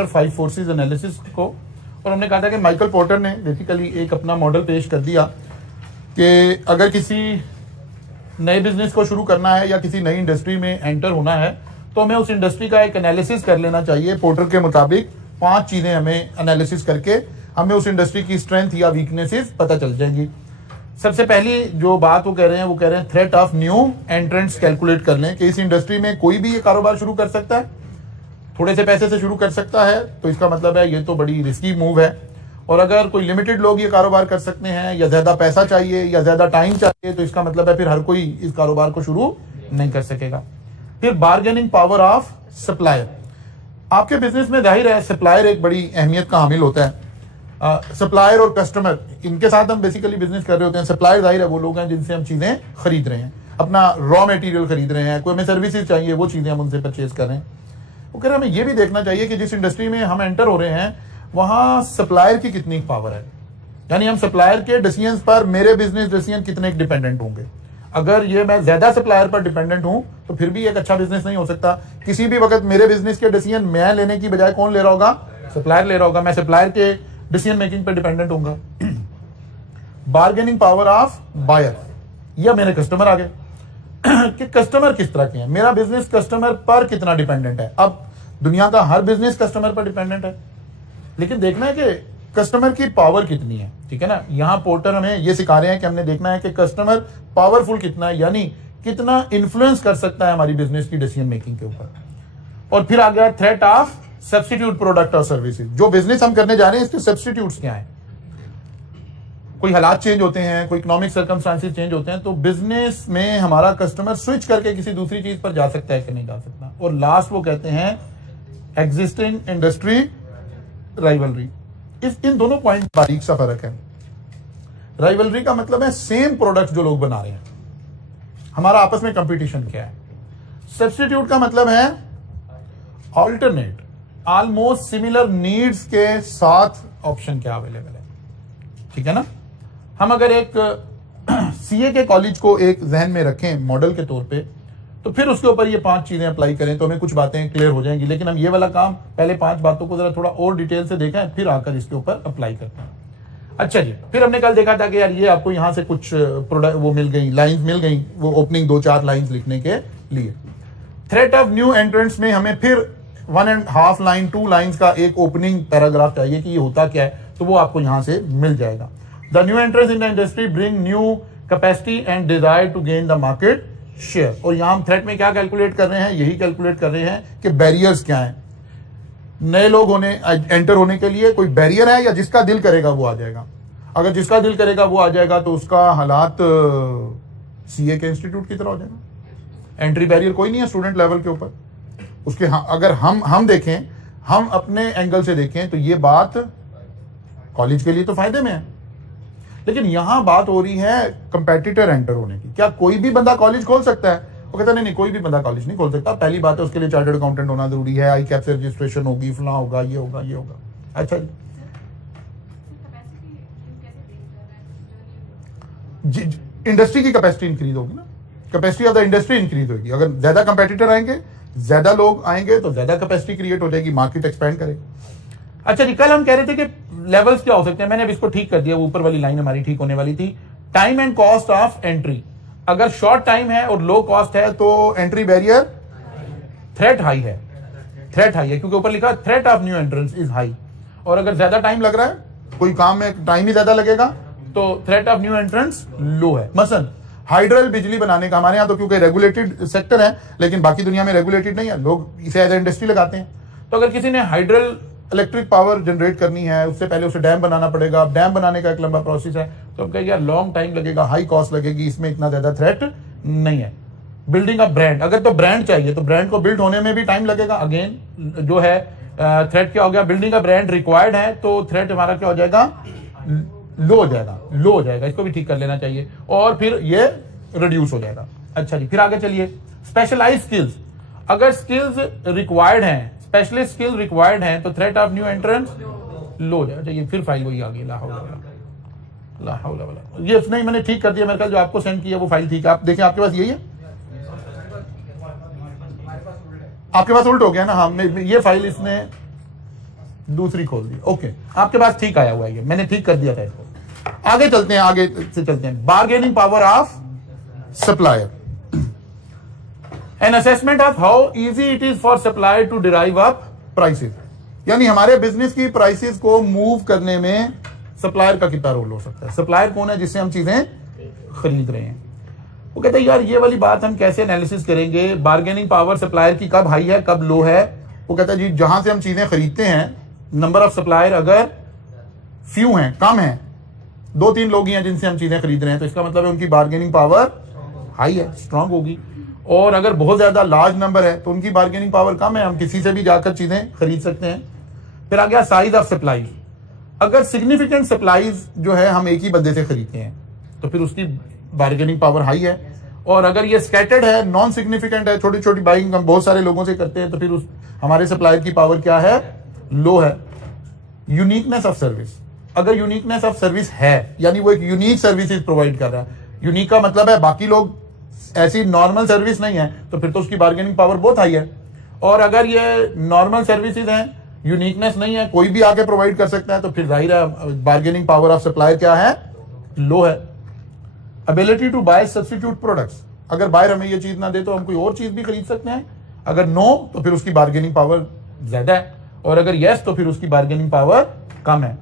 Porter 5 forces analysis को, और हमने कहा था कि माइकल पोर्टर ने बेसिकली एक अपना मॉडल पेश कर दिया कि अगर किसी नए बिजनेस को शुरू करना है या किसी नई इंडस्ट्री में एंटर होना है तो हमें उस इंडस्ट्री का एक एनालिसिस कर लेना चाहिए। पोर्टर के मुताबिक 5 चीजें हमें एनालिसिस करके हमें उस इंडस्ट्री की स्ट्रेंथ या वीकनेसेस पता चल जाएंगी। सबसे पहली जो बात वो कह रहे हैं threat of new entrants calculate कर लें कि इस इंडस्ट्री में कोई भी ये कारोबार शुरू कर सकता है, थोड़े से पैसे से शुरू कर सकता है, तो इसका मतलब है ये तो बड़ी रिस्की मूव है। और अगर कोई लिमिटेड लोग ये कारोबार कर सकते हैं या ज्यादा पैसा चाहिए या ज्यादा टाइम चाहिए, तो इसका मतलब है फिर हर कोई इस कारोबार को शुरू नहीं कर सकेगा। फिर बार्गेनिंग पावर ऑफ सप्लायर। आपके बिजनेस में जाहिर है सप्लायर एक बड़ी अहमियत का हामिल होता है। सप्लायर और कस्टमर, इनके साथ हम बेसिकली बिजनेस कर रहे होते हैं। सप्लायर जाहिर है वो लोग हैं जिनसे हम चीजें खरीद रहे हैं, अपना रॉ मटेरियल खरीद रहे हैं, कोई हमें सर्विसेज चाहिए, वो चीजें हम उनसे परचेज कर रहे हैं। वो कह रहे हैं हमें ये भी देखना चाहिए कि जिस इंडस्ट्री में हम एंटर हो रहे हैं वहां सप्लायर की कितनी पावर है, यानी हम सप्लायर के डिसीजन पर मेरे बिजनेस डिसीजन कितने डिपेंडेंट होंगे। अगर ये मैं ज्यादा सप्लायर पर डिपेंडेंट हूं तो फिर भी एक अच्छा बिजनेस नहीं हो सकता। किसी भी वक्त मेरे बिजनेस के डिसीजन मैं लेने की बजाय कौन ले रहा होगा? सप्लायर ले रहा होगा। मैं सप्लायर के डिसीजन मेकिंग पर डिपेंडेंट होऊंगा। बार्गेनिंग पावर ऑफ बायर, या मेरे कस्टमर आ गए कि कस्टमर किस तरह के हैं, मेरा बिजनेस कस्टमर पर कितना डिपेंडेंट है। अब दुनिया का हर बिजनेस कस्टमर पर डिपेंडेंट है, लेकिन देखना है कि कस्टमर की पावर कितनी है। ठीक है ना, यहां पोर्टर हमें यह सिखा रहे हैं कि हमने देखना है कि कस्टमर पावरफुल कितना है, यानी कितना इन्फ्लुएंस कर सकता है हमारी बिजनेस की डिसीजन मेकिंग के ऊपर। और फिर आ गया थ्रेट ऑफ सब्स्टिट्यूट प्रोडक्ट और सर्विसेज। जो बिजनेस हम करने जा रहे हैं इसके सब्स्टिट्यूट्स क्या है। कोई हालात चेंज होते हैं, कोई इकोनॉमिक सर्कमस्टांसेस चेंज होते हैं, तो बिजनेस में हमारा कस्टमर स्विच करके किसी दूसरी चीज पर जा सकता है कि नहीं जा सकता। और लास्ट वो कहते हैं एग्जिस्टिंग इंडस्ट्री राइवलरी। इन दोनों पॉइंट बारीक सा फर्क है। राइवलरी का मतलब है सेम प्रोडक्ट जो लोग बना रहे हैं, हमारा आपस में कंपटीशन क्या है। सब्स्टिट्यूट का मतलब है ऑल्टरनेट, ऑलमोस्ट सिमिलर नीड्स के साथ ऑप्शन क्या अवेलेबल है। ठीक है ना, हम अगर एक सीए के कॉलेज को एक जहन में रखें मॉडल के तौर पे, तो फिर उसके ऊपर ये 5 चीजें अप्लाई करें तो हमें कुछ बातें क्लियर हो जाएंगी। लेकिन हम ये वाला काम पहले 5 बातों को जरा थोड़ा और डिटेल से देखें, फिर आकर इसके ऊपर अप्लाई करते हैं। अच्छा जी, फिर हमने कल देखा था कि यार ये आपको यहां से कुछ प्रोडक्ट वो मिल गई, लाइंस मिल गई, वो ओपनिंग 2-4 लाइंस लिखने के लिए। थ्रेट ऑफ न्यू एंट्रेंट्स में हमें फिर 1.5 लाइन 2 लाइंस का एक ओपनिंग पैराग्राफ चाहिए कि ये होता क्या है, तो वो आपको यहां से मिल जाएगा। The new entrants in the industry bring new capacity and desire to gain the market share. और यहां हम थ्रेट में क्या कैलकुलेट कर रहे हैं, यही कैलकुलेट कर रहे हैं कि बैरियर्स क्या हैं। नए लोग एंटर होने के लिए कोई बैरियर है या जिसका दिल करेगा वो आ जाएगा। अगर जिसका दिल करेगा वो आ जाएगा तो उसका हालात सीए के इंस्टीट्यूट की तरह हो जाएगा। एंट्री बैरियर कोई नहीं है स्टूडेंट लेवल के ऊपर उसके। अगर हम देखें, हम अपने एंगल से देखें तो ये बात कॉलेज के लिए तो फायदे में है, लेकिन यहां बात हो रही है कंपेटिटर एंटर होने की। क्या कोई भी बंदा कॉलेज खोल सकता है? वो कहता नहीं, कोई भी बंदा कॉलेज नहीं खोल सकता। पहली बात है उसके लिए चार्टर्ड अकाउंटेंट होना जरूरी है, आई कैप से रजिस्ट्रेशन होगी, फलां होगा, ये होगा, ये होगा। अच्छा जी, इंडस्ट्री की कैपेसिटी इंक्रीज होगी ना, capacity of the industry increase होगी। अगर ज्यादा कंपेटिटर आएंगे, ज्यादा लोग आएंगे तो ज्यादा कैपेसिटी क्रिएट हो जाएगी, मार्केट एक्सपेंड करेगी। अच्छा जी, कल हम कह रहे थे कि लेवल्स क्या हो सकते हैं, मैंने अब इसको ठीक कर दिया, ऊपर वाली लाइन हमारी ठीक होने वाली थी। Time and cost of entry. अगर शॉर्ट टाइम है और लो कॉस्ट है तो एंट्री बैरियर थ्रेट हाई है, थ्रेट हाई है क्योंकि ऊपर लिखा threat of new entrance is high. और अगर ज्यादा टाइम लग रहा है, कोई काम में टाइम ही ज्यादा लगेगा, तो थ्रेट ऑफ न्यू एंट्रेंस लो है। मसलन हाइड्रल बिजली बनाने का, हमारे यहाँ तो क्योंकि रेगुलेटेड सेक्टर है, लेकिन बाकी दुनिया में रेगुलेटेड नहीं है, लोग इसे एज इंडस्ट्री लगाते हैं। तो अगर किसी ने हाइड्रल इलेक्ट्रिक पावर जनरेट करनी है, उससे पहले उसे डैम बनाना पड़ेगा। डैम बनाने का एक लंबा प्रोसेस है, तो हम कहेंगे यार लॉन्ग टाइम लगेगा, हाई कॉस्ट लगेगी, इसमें इतना ज्यादा थ्रेट नहीं है। बिल्डिंग ऑफ ब्रांड, अगर तो ब्रांड चाहिए तो ब्रांड को बिल्ड होने में भी टाइम लगेगा। अगेन जो है थ्रेट क्या हो गया, बिल्डिंग का ब्रांड रिक्वायर्ड है तो थ्रेट हमारा क्या हो जाएगा, लो हो जाएगा, लो हो जाएगा। इसको भी ठीक कर लेना चाहिए और फिर ये रिड्यूस हो जाएगा। अच्छा जी, फिर आगे चलिए। स्पेशलाइज्ड स्किल्स, अगर स्किल्स रिक्वायर्ड हैं, स्पेशलिस्ट स्किल रिक्वायर्ड हैं, तो थ्रेट ऑफ न्यू एंट्रेंस लो हो जाएगा। ये फिर फाइल वही आ गई, ला हौला वला। ये नहीं, मैंने ठीक कर दिया, मेरे ख्याल जो आपको सेंड किया वो फाइल ठीक है। आप देखें, आपके पास यही है, आपके पास उल्ट हो गया ना। हाँ, ये फाइल इसने दूसरी खोल दी। ओके, आपके पास ठीक आया हुआ है, ये मैंने ठीक कर दिया था इसको। आगे चलते हैं, आगे से चलते हैं। Bargaining power of supplier, an assessment of how easy it is for supplier to derive up prices, यानी हमारे बिजनेस की प्राइसेस को मूव करने में सप्लायर का कितना रोल हो सकता है। सप्लायर कौन है? जिससे हम चीजें खरीद रहे हैं। वो कहते हैं यार ये वाली बात हम कैसे एनालिसिस करेंगे, बार्गेनिंग पावर सप्लायर की कब हाई है कब लो है। वो कहता है जी जहां से हम चीजें खरीदते हैं, नंबर ऑफ सप्लायर अगर फ्यू हैं, कम है, 2-3 लोग ही हैं जिनसे हम चीजें खरीद रहे हैं, तो इसका मतलब है उनकी बार्गेनिंग पावर हाई है, स्ट्रांग होगी। और अगर बहुत ज्यादा लार्ज नंबर है तो उनकी बार्गेनिंग पावर कम है, हम किसी से भी जाकर चीजें खरीद सकते हैं। फिर आ गया साइज ऑफ सप्लाई, अगर सिग्निफिकेंट सप्लाईज जो है हम एक ही बंदे से खरीदते हैं तो फिर उसकी बार्गेनिंग पावर हाई है। और अगर ये स्कैटर्ड है, नॉन सिग्निफिकेंट है, छोटी छोटी बाइंग हम बहुत सारे लोगों से करते हैं, तो फिर उस हमारे सप्लायर की पावर क्या है? लो है। यूनिकनेस ऑफ सर्विस, अगर यूनिकनेस ऑफ सर्विस है, यानी वो एक यूनिक सर्विसेज प्रोवाइड कर रहा है, यूनिक का मतलब है बाकी लोग ऐसी नॉर्मल सर्विस नहीं है, तो फिर तो उसकी बार्गेनिंग पावर बहुत हाई है। और अगर ये नॉर्मल सर्विसेज हैं, यूनिकनेस नहीं है, कोई भी आके प्रोवाइड कर सकता है, तो फिर जाहिर है बार्गेनिंग पावर ऑफ सप्लायर क्या है? लो है। Ability to buy substitute products, अगर बायर हमें ये चीज ना दे तो हम कोई और चीज भी खरीद सकते हैं, अगर नो तो फिर उसकी बार्गेनिंग पावर ज्यादा है, और अगर यस तो फिर उसकी बार्गेनिंग पावर कम है।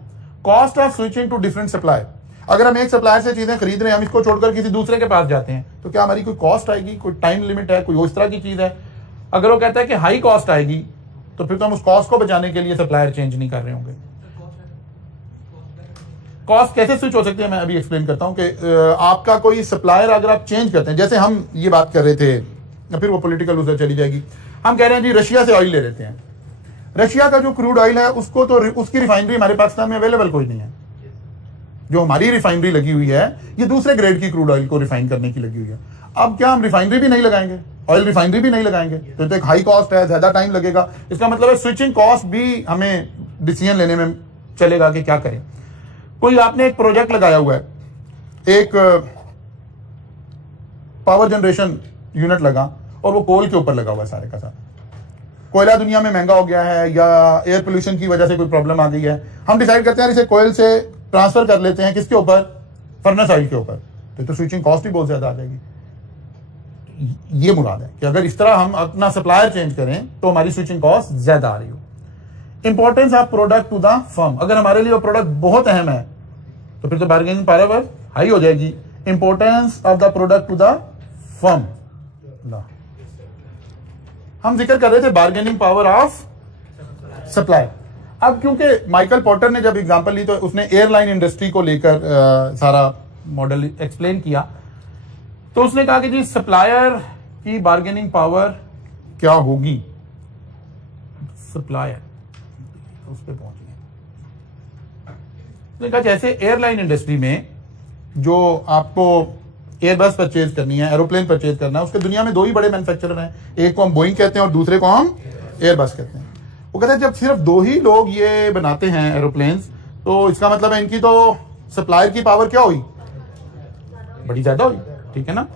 Cost of switching to different supplier, अगर हम एक सप्लायर से चीजें खरीद रहे हैं, हम इसको छोड़कर किसी दूसरे के पास जाते हैं, तो क्या हमारी कोई कॉस्ट आएगी? कोई टाइम लिमिट है? कोई उस तरह की चीज है? अगर वो कहता है कि हाई कॉस्ट आएगी, तो फिर तो हम उस कॉस्ट को बचाने के लिए सप्लायर चेंज नहीं कर रहे होंगे। कॉस्ट कैसे स्विच हो सकती है, मैं अभी एक्सप्लेन करता हूं कि आपका कोई सप्लायर अगर आप चेंज करते हैं, जैसे हम ये बात कर रहे थे, फिर वो पॉलिटिकल उधर चली जाएगी। हम कह रहे हैं जी रशिया से ऑयल ले लेते हैं, रशिया का जो क्रूड ऑयल है उसको तो उसकी रिफाइनरी हमारे पाकिस्तान में अवेलेबल कोई नहीं है। जो हमारी रिफाइनरी लगी हुई है ये दूसरे ग्रेड की क्रूड ऑयल को रिफाइन करने की लगी हुई है। अब क्या हम रिफाइनरी भी नहीं लगाएंगे, ऑयल रिफाइनरी भी नहीं लगाएंगे, तो एक हाई कॉस्ट है, ज्यादा टाइम लगेगा। इसका मतलब है स्विचिंग कॉस्ट भी हमें डिसीजन लेने में चलेगा कि क्या करें। कोई आपने एक प्रोजेक्ट लगाया हुआ है, एक पावर जनरेशन यूनिट लगा और वो कोल के ऊपर लगा हुआ है सारे का सारा। कोयला दुनिया में महंगा हो गया है या एयर पोल्यूशन की वजह से कोई प्रॉब्लम आ गई है, हम डिसाइड करते हैं इसे कोयल से ट्रांसफर कर लेते हैं, किसके ऊपर? फर्नेस ऑयल के ऊपर। तो स्विचिंग कॉस्ट भी बहुत ज्यादा आ जाएगी। ये मुराद है कि अगर इस तरह हम अपना सप्लायर चेंज करें तो हमारी स्विचिंग कॉस्ट ज्यादा आ रही हो। Importance of product to the firm, अगर हमारे लिए वो प्रोडक्ट बहुत अहम है तो फिर तो बार्गेनिंग पावर हाई हो जाएगी। Importance of the product to the firm, हम जिक्र कर रहे थे बार्गेनिंग पावर ऑफ सप्लाई। अब क्योंकि माइकल पोर्टर ने जब एग्जांपल ली तो उसने एयरलाइन इंडस्ट्री को लेकर सारा मॉडल एक्सप्लेन किया, तो उसने कहा कि जी सप्लायर की बार्गेनिंग पावर क्या होगी। सप्लायर उस पर पहुंच गए, उसने कहा जैसे एयरलाइन इंडस्ट्री में जो आपको एयरबस परचेज करनी है, एरोप्लेन परचेज करना है, उसके दुनिया में दो ही बड़े मैन्युफैक्चरर हैं, एक को हम बोइंग कहते हैं और दूसरे को हम एयरबस कहते हैं। वो कहते हैं जब सिर्फ दो ही लोग ये बनाते हैं एरोप्लेन्स, तो इसका मतलब है इनकी तो सप्लायर की पावर क्या हुई? बड़ी ज्यादा हुई, ठीक है ना।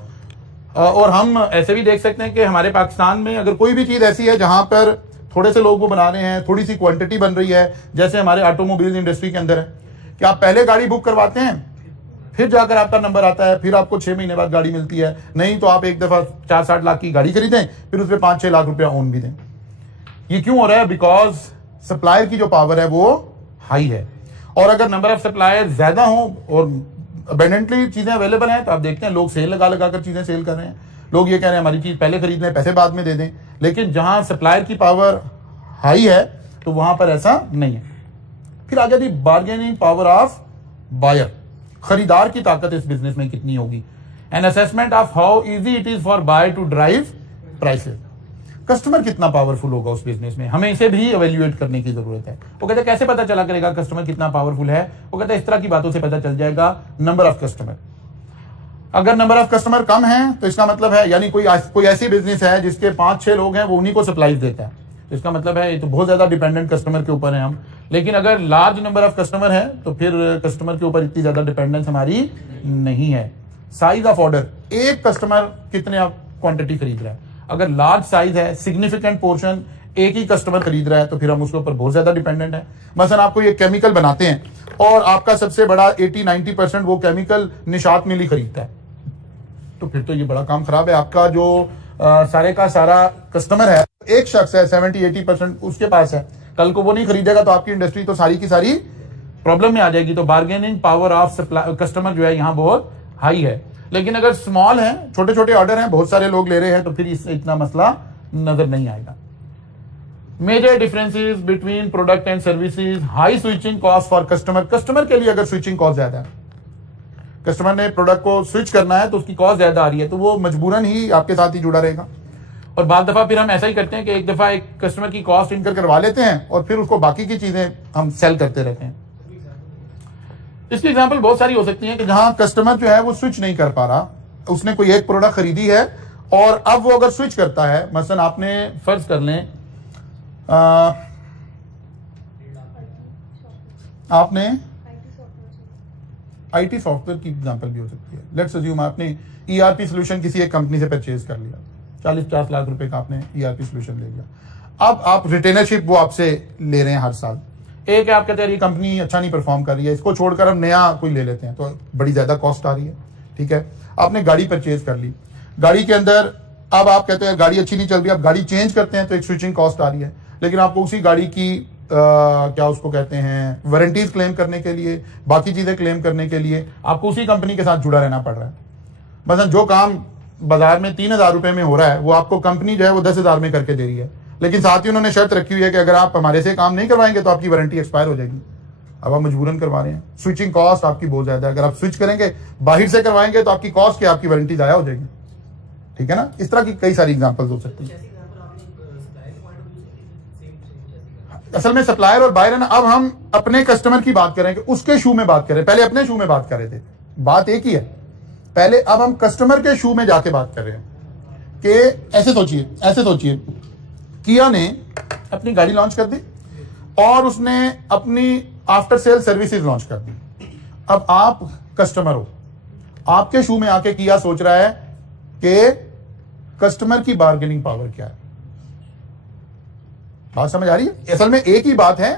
और हम ऐसे भी देख सकते हैं कि हमारे पाकिस्तान में अगर कोई भी चीज ऐसी है जहां पर थोड़े से लोग वो बना रहे हैं, थोड़ी सी क्वांटिटी बन रही है, जैसे हमारे ऑटोमोबाइल इंडस्ट्री के अंदर है कि आप पहले गाड़ी बुक करवाते हैं, फिर जाकर आपका नंबर आता है, फिर आपको 6 महीने बाद गाड़ी मिलती है, नहीं तो आप एक दफा 4-60 लाख की गाड़ी खरीदें, फिर उस पर 5-6 लाख रुपया ओन भी दें। ये क्यों हो रहा है? बिकॉज सप्लायर की जो पावर है वो हाई है। और अगर नंबर ऑफ सप्लायर ज्यादा हो और अबेंडेंटली चीजें अवेलेबल हैं, तो आप देखते हैं लोग सेल लगा लगा कर चीजें सेल कर रहे हैं। लोग ये कह रहे हैं हमारी चीज पहले खरीद लें, पैसे बाद में दे दें। लेकिन जहां सप्लायर की पावर हाई है तो वहां पर ऐसा नहीं है। फिर आ जाती बार्गेनिंग पावर ऑफ बायर, खरीदार की ताकत इस बिजनेस में कितनी होगी। An assessment of how easy it is for buyer to drive prices, customer कितना पावरफुल होगा उस बिजनेस में, हमें इसे भी इवेल्युएट करने की जरूरत है। वो कहते हैं कैसे पता चला करेगा कस्टमर कितना पावरफुल है? वो कहते हैं इस तरह की बातों से पता चल जाएगा। नंबर ऑफ कस्टमर, अगर नंबर ऑफ कस्टमर कम है तो इसका मतलब है यानी कोई ऐसी बिजनेस है जिसके 5-6 लोग हैं, वो उन्हीं को सप्लाई देता है, तो इसका मतलब है ये तो बहुत ज्यादा डिपेंडेंट कस्टमर के ऊपर है हम। लेकिन अगर लार्ज नंबर ऑफ कस्टमर है तो फिर कस्टमर के ऊपर इतनी ज्यादा डिपेंडेंस हमारी नहीं है। साइज ऑफ ऑर्डर, एक कस्टमर कितने क्वांटिटी खरीद रहा है। अगर लार्ज साइज है, सिग्निफिकेंट पोर्शन, एक ही कस्टमर खरीद रहा है तो फिर हम उसके ऊपर बहुत ज्यादा डिपेंडेंट है। मसलन आपको ये केमिकल बनाते हैं और आपका सबसे बड़ा 80-90% वो केमिकल निशात मिल ही खरीदता है, तो फिर तो ये बड़ा काम खराब है। आपका जो सारे का सारा कस्टमर है, एक शख्स है 70-80% उसके पास है, कल को वो नहीं खरीदेगा तो आपकी इंडस्ट्री तो सारी की सारी प्रॉब्लम में आ जाएगी। तो बार्गेनिंग पावर ऑफ कस्टमर जो है यहाँ बहुत हाई है। लेकिन अगर स्मॉल है, छोटे छोटे ऑर्डर हैं, बहुत सारे लोग ले रहे हैं, तो फिर इससे इतना मसला नजर नहीं आएगा। Major differences between product and services, high switching cost for customer. Customer के लिए अगर स्विचिंग कॉस्ट ज्यादा है, कस्टमर ने प्रोडक्ट को स्विच करना है तो उसकी कॉस्ट ज्यादा आ रही है, तो वो मजबूरन ही आपके साथ ही जुड़ा रहेगा। और बाद दफा फिर हम ऐसा ही करते हैं कि एक दफा एक कस्टमर की कॉस्ट इनकर करवा लेते हैं और फिर उसको बाकी की चीजें हम सेल करते रहते हैं। इसकी एग्जांपल बहुत सारी हो सकती है कि जहां कस्टमर जो है वो स्विच नहीं कर पा रहा, उसने कोई एक प्रोडक्ट खरीदी है और अब वो अगर स्विच करता है, मसलन आपने फर्ज कर लें आपने आईटी सॉफ्टवेयर की एग्जांपल भी हो सकती है। लेट्स अज्यूम आपने ईआरपी सॉल्यूशन किसी एक कंपनी से परचेज कर लिया, 40-50 लाख रुपए का आपने ईआरपी सॉल्यूशन ले लिया। अब आप रिटेनरशिप वो आपसे ले रहे हैं हर साल। एक है आप कहते हैं ये कंपनी अच्छा नहीं परफॉर्म कर रही है, इसको छोड़कर हम नया कोई ले लेते हैं, तो बड़ी ज्यादा कॉस्ट आ रही है। ठीक है, आपने गाड़ी परचेज कर ली, गाड़ी के अंदर अब आप कहते हैं गाड़ी अच्छी नहीं चल रही, आप गाड़ी चेंज करते हैं तो एक स्विचिंग कॉस्ट आ रही है। लेकिन आपको उसी गाड़ी की क्या उसको कहते हैं वारंटीज क्लेम करने के लिए, बाकी चीजें क्लेम करने के लिए आपको उसी कंपनी के साथ जुड़ा रहना पड़ रहा है। मतलब जो काम बाजार में 3,000 रुपए में हो रहा है वो आपको कंपनी जो है वो 10,000 में करके दे रही है, लेकिन साथ ही उन्होंने शर्त रखी हुई है कि अगर आप हमारे से काम नहीं करवाएंगे तो आपकी वारंटी एक्सपायर हो जाएगी। अब आप मजबूरन करवा रहे हैं, स्विचिंग कॉस्ट आपकी बहुत ज्यादा है। अगर आप स्विच करेंगे, बाहर से करवाएंगे तो आपकी कॉस्ट क्या, आपकी वारंटी जाया हो जाएगी। ठीक है ना, इस तरह की कई सारी एग्जांपल्स हो सकती है। असल में सप्लायर और बायर है ना, अब हम अपने कस्टमर की बात करें कि उसके शू में बात करें, पहले अपने शू में बात कर रहे थे, बात एक ही है। पहले अब हम कस्टमर के शू में जाके बात कर रहे हैं कि ऐसे सोचिए किया ने अपनी गाड़ी लॉन्च कर दी और उसने अपनी आफ्टर सेल सर्विसेज लॉन्च कर दी। अब आप कस्टमर हो, आपके शू में आके किया सोच रहा है कि कस्टमर की बार्गेनिंग पावर क्या है। बात समझ आ रही है? असल में एक ही बात है,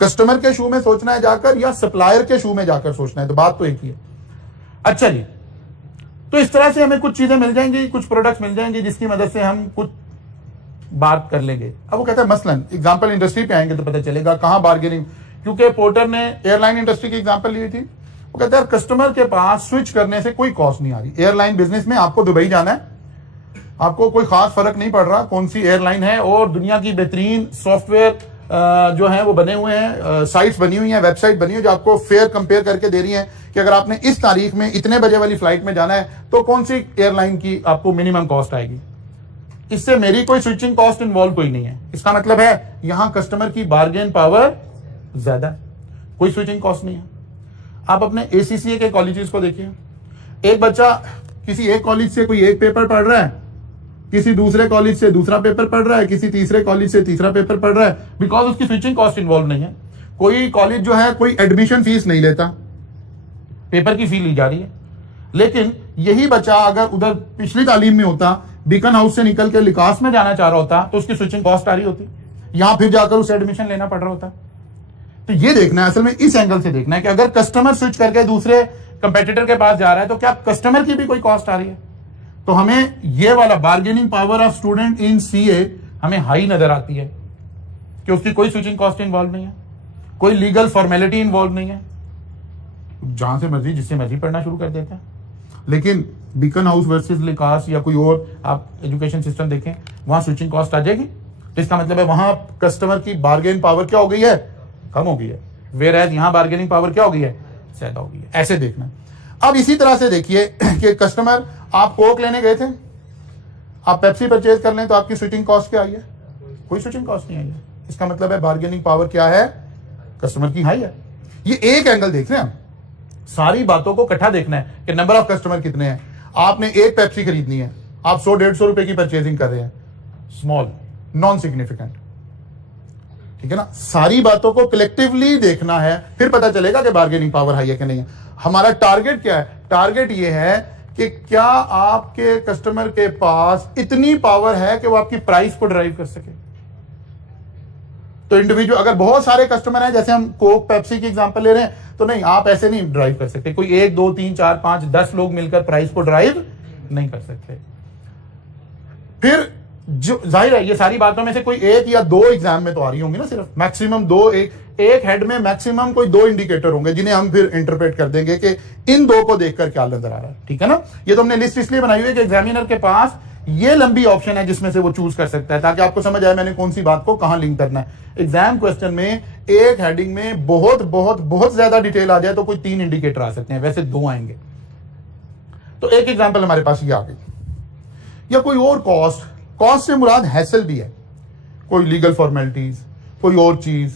कस्टमर के शू में सोचना है जाकर या सप्लायर के शू में जाकर सोचना है, तो बात तो एक ही है। अच्छा जी, तो इस तरह से हमें कुछ चीजें मिल जाएंगी, कुछ प्रोडक्ट्स मिल जाएंगे जिसकी मदद से हम कुछ बात कर लेंगे। अब वो कहता है मसलन एग्जांपल इंडस्ट्री पे आएंगे तो पता चलेगा कहां बार्गेनिंग, क्योंकि पोर्टर ने एयरलाइन इंडस्ट्री की एग्जांपल ली थी। वो कहता है कस्टमर के पास स्विच करने से कोई कॉस्ट नहीं आ रही। एयरलाइन बिजनेस में आपको दुबई जाना है, आपको कोई खास फर्क नहीं पड़ रहा कौन सी एयरलाइन है, और दुनिया की बेहतरीन सॉफ्टवेयर जो है वो बने हुए हैं, साइट्स बनी हुई हैं, वेबसाइट बनी हुई है जो आपको फेयर कंपेयर करके दे रही है कि अगर आपने इस तारीख में इतने बजे वाली फ्लाइट में जाना है तो कौन सी एयरलाइन की आपको मिनिमम कॉस्ट आएगी। इससे मेरी कोई स्विचिंग कॉस्ट इन्वॉल्व कोई नहीं है। इसका मतलब है यहां कस्टमर की बार्गेन पावर ज्यादा है, कोई स्विचिंग कॉस्ट नहीं है। आप अपने ACCA के कॉलेजेस को देखिए, एक बच्चा किसी एक कॉलेज से कोई एक पेपर पढ़ रहा है, किसी दूसरे कॉलेज से दूसरा पेपर पढ़ रहा है, किसी तीसरे कॉलेज से तीसरा पेपर पढ़ रहा है, बिकॉज उसकी स्विचिंग कॉस्ट इन्वॉल्व नहीं है। कोई कॉलेज जो है कोई एडमिशन फीस नहीं लेता, पेपर की फी ली जा रही है। लेकिन यही बच्चा अगर उधर पिछली तालीम में होता, बीकन हाउस से निकल के लिकास में जाना चाह रहा होता, तो उसकी स्विचिंग कॉस्ट आ रही होती, यहां फिर जाकर उसे एडमिशन लेना पड़ रहा होता। तो ये देखना है, असल में इस एंगल से देखना है कि अगर कस्टमर स्विच करके दूसरे कंपेटिटर के पास जा रहा है तो क्या कस्टमर की भी कोई कॉस्ट आ रही है। तो हमें ये वाला bargaining power of student in CA हमें हाई नजर आती है कि उसकी कोई स्विचिंग कॉस्ट इन्वॉल्व नहीं है, कोई लीगल फॉर्मेलिटी इन्वॉल्व नहीं है, जहां से मर्जी जिससे मर्जी पढ़ना शुरू कर देता है। लेकिन बीकन हाउस वर्सेस लिकास या कोई और आप एजुकेशन सिस्टम देखें, वहां स्विचिंग कॉस्ट आ जाएगी, तो इसका मतलब है वहां कस्टमर की बार्गेन पावर क्या हो गई है, कम हो गई है। वेयर एज यहां बार्गेनिंग पावर क्या हो गई है, ज्यादा हो गई है। ऐसे देखना। अब इसी तरह से देखिए कि कस्टमर, आप कोक लेने गए थे, आप पेप्सी परचेज कर लें तो आपकी स्विचिंग कॉस्ट क्या आई है, कोई स्विचिंग कॉस्ट नहीं आई है। इसका मतलब है बार्गेनिंग पावर क्या है, कस्टमर की हाई है। ये एक एंगल देख रहे हैं हम, सारी बातों को इकट्ठा देखना है कि नंबर ऑफ कस्टमर कितने हैं। आपने एक पेप्सी खरीदनी है, आप 100-150 रुपए की परचेजिंग कर रहे हैं, स्मॉल, नॉन सिग्निफिकेंट। ठीक है ना, सारी बातों को कलेक्टिवली देखना है, फिर पता चलेगा कि बार्गेनिंग पावर हाई है कि नहीं है। हमारा टारगेट क्या है, टारगेट ये है कि क्या आपके कस्टमर के पास इतनी पावर है कि वो आपकी प्राइस को ड्राइव कर सके। तो इंडिविजुअल अगर बहुत सारे कस्टमर हैं, जैसे हम कोक पेप्सी की एग्जांपल ले रहे हैं, तो नहीं, आप ऐसे नहीं ड्राइव कर सकते। कोई 1 2 3 4 5 10 लोग मिलकर प्राइस को ड्राइव नहीं कर सकते। फिर जो जाहिर है ये सारी बातों में से कोई एक या दो एग्जाम में तो आ रही होंगी ना, सिर्फ मैक्सिमम दो, एक हेड में मैक्सिमम कोई 2 इंडिकेटर होंगे जिन्हें हम फिर इंटरप्रेट कर देंगे कि इन 2 को देखकर क्या नजर आ रहा है। ठीक है ना। ये तो हमने लिस्ट इसलिए बनाई हुई है कि एग्जामिनर के पास ये लंबी ऑप्शन है जिसमें से वो चूज कर सकता है, ताकि आपको समझ आए मैंने कौन सी बात को कहां लिंक करना है। एग्जाम क्वेश्चन में एक हेडिंग में बहुत बहुत बहुत ज्यादा डिटेल आ जाए तो कोई 3 इंडिकेटर आ सकते हैं, वैसे 2 आएंगे। तो एक एग्जाम्पल हमारे पास ये आ गई, या कोई और कॉस्ट से मुराद हैसल भी है, कोई लीगल फॉर्मेलिटीज, कोई और चीज।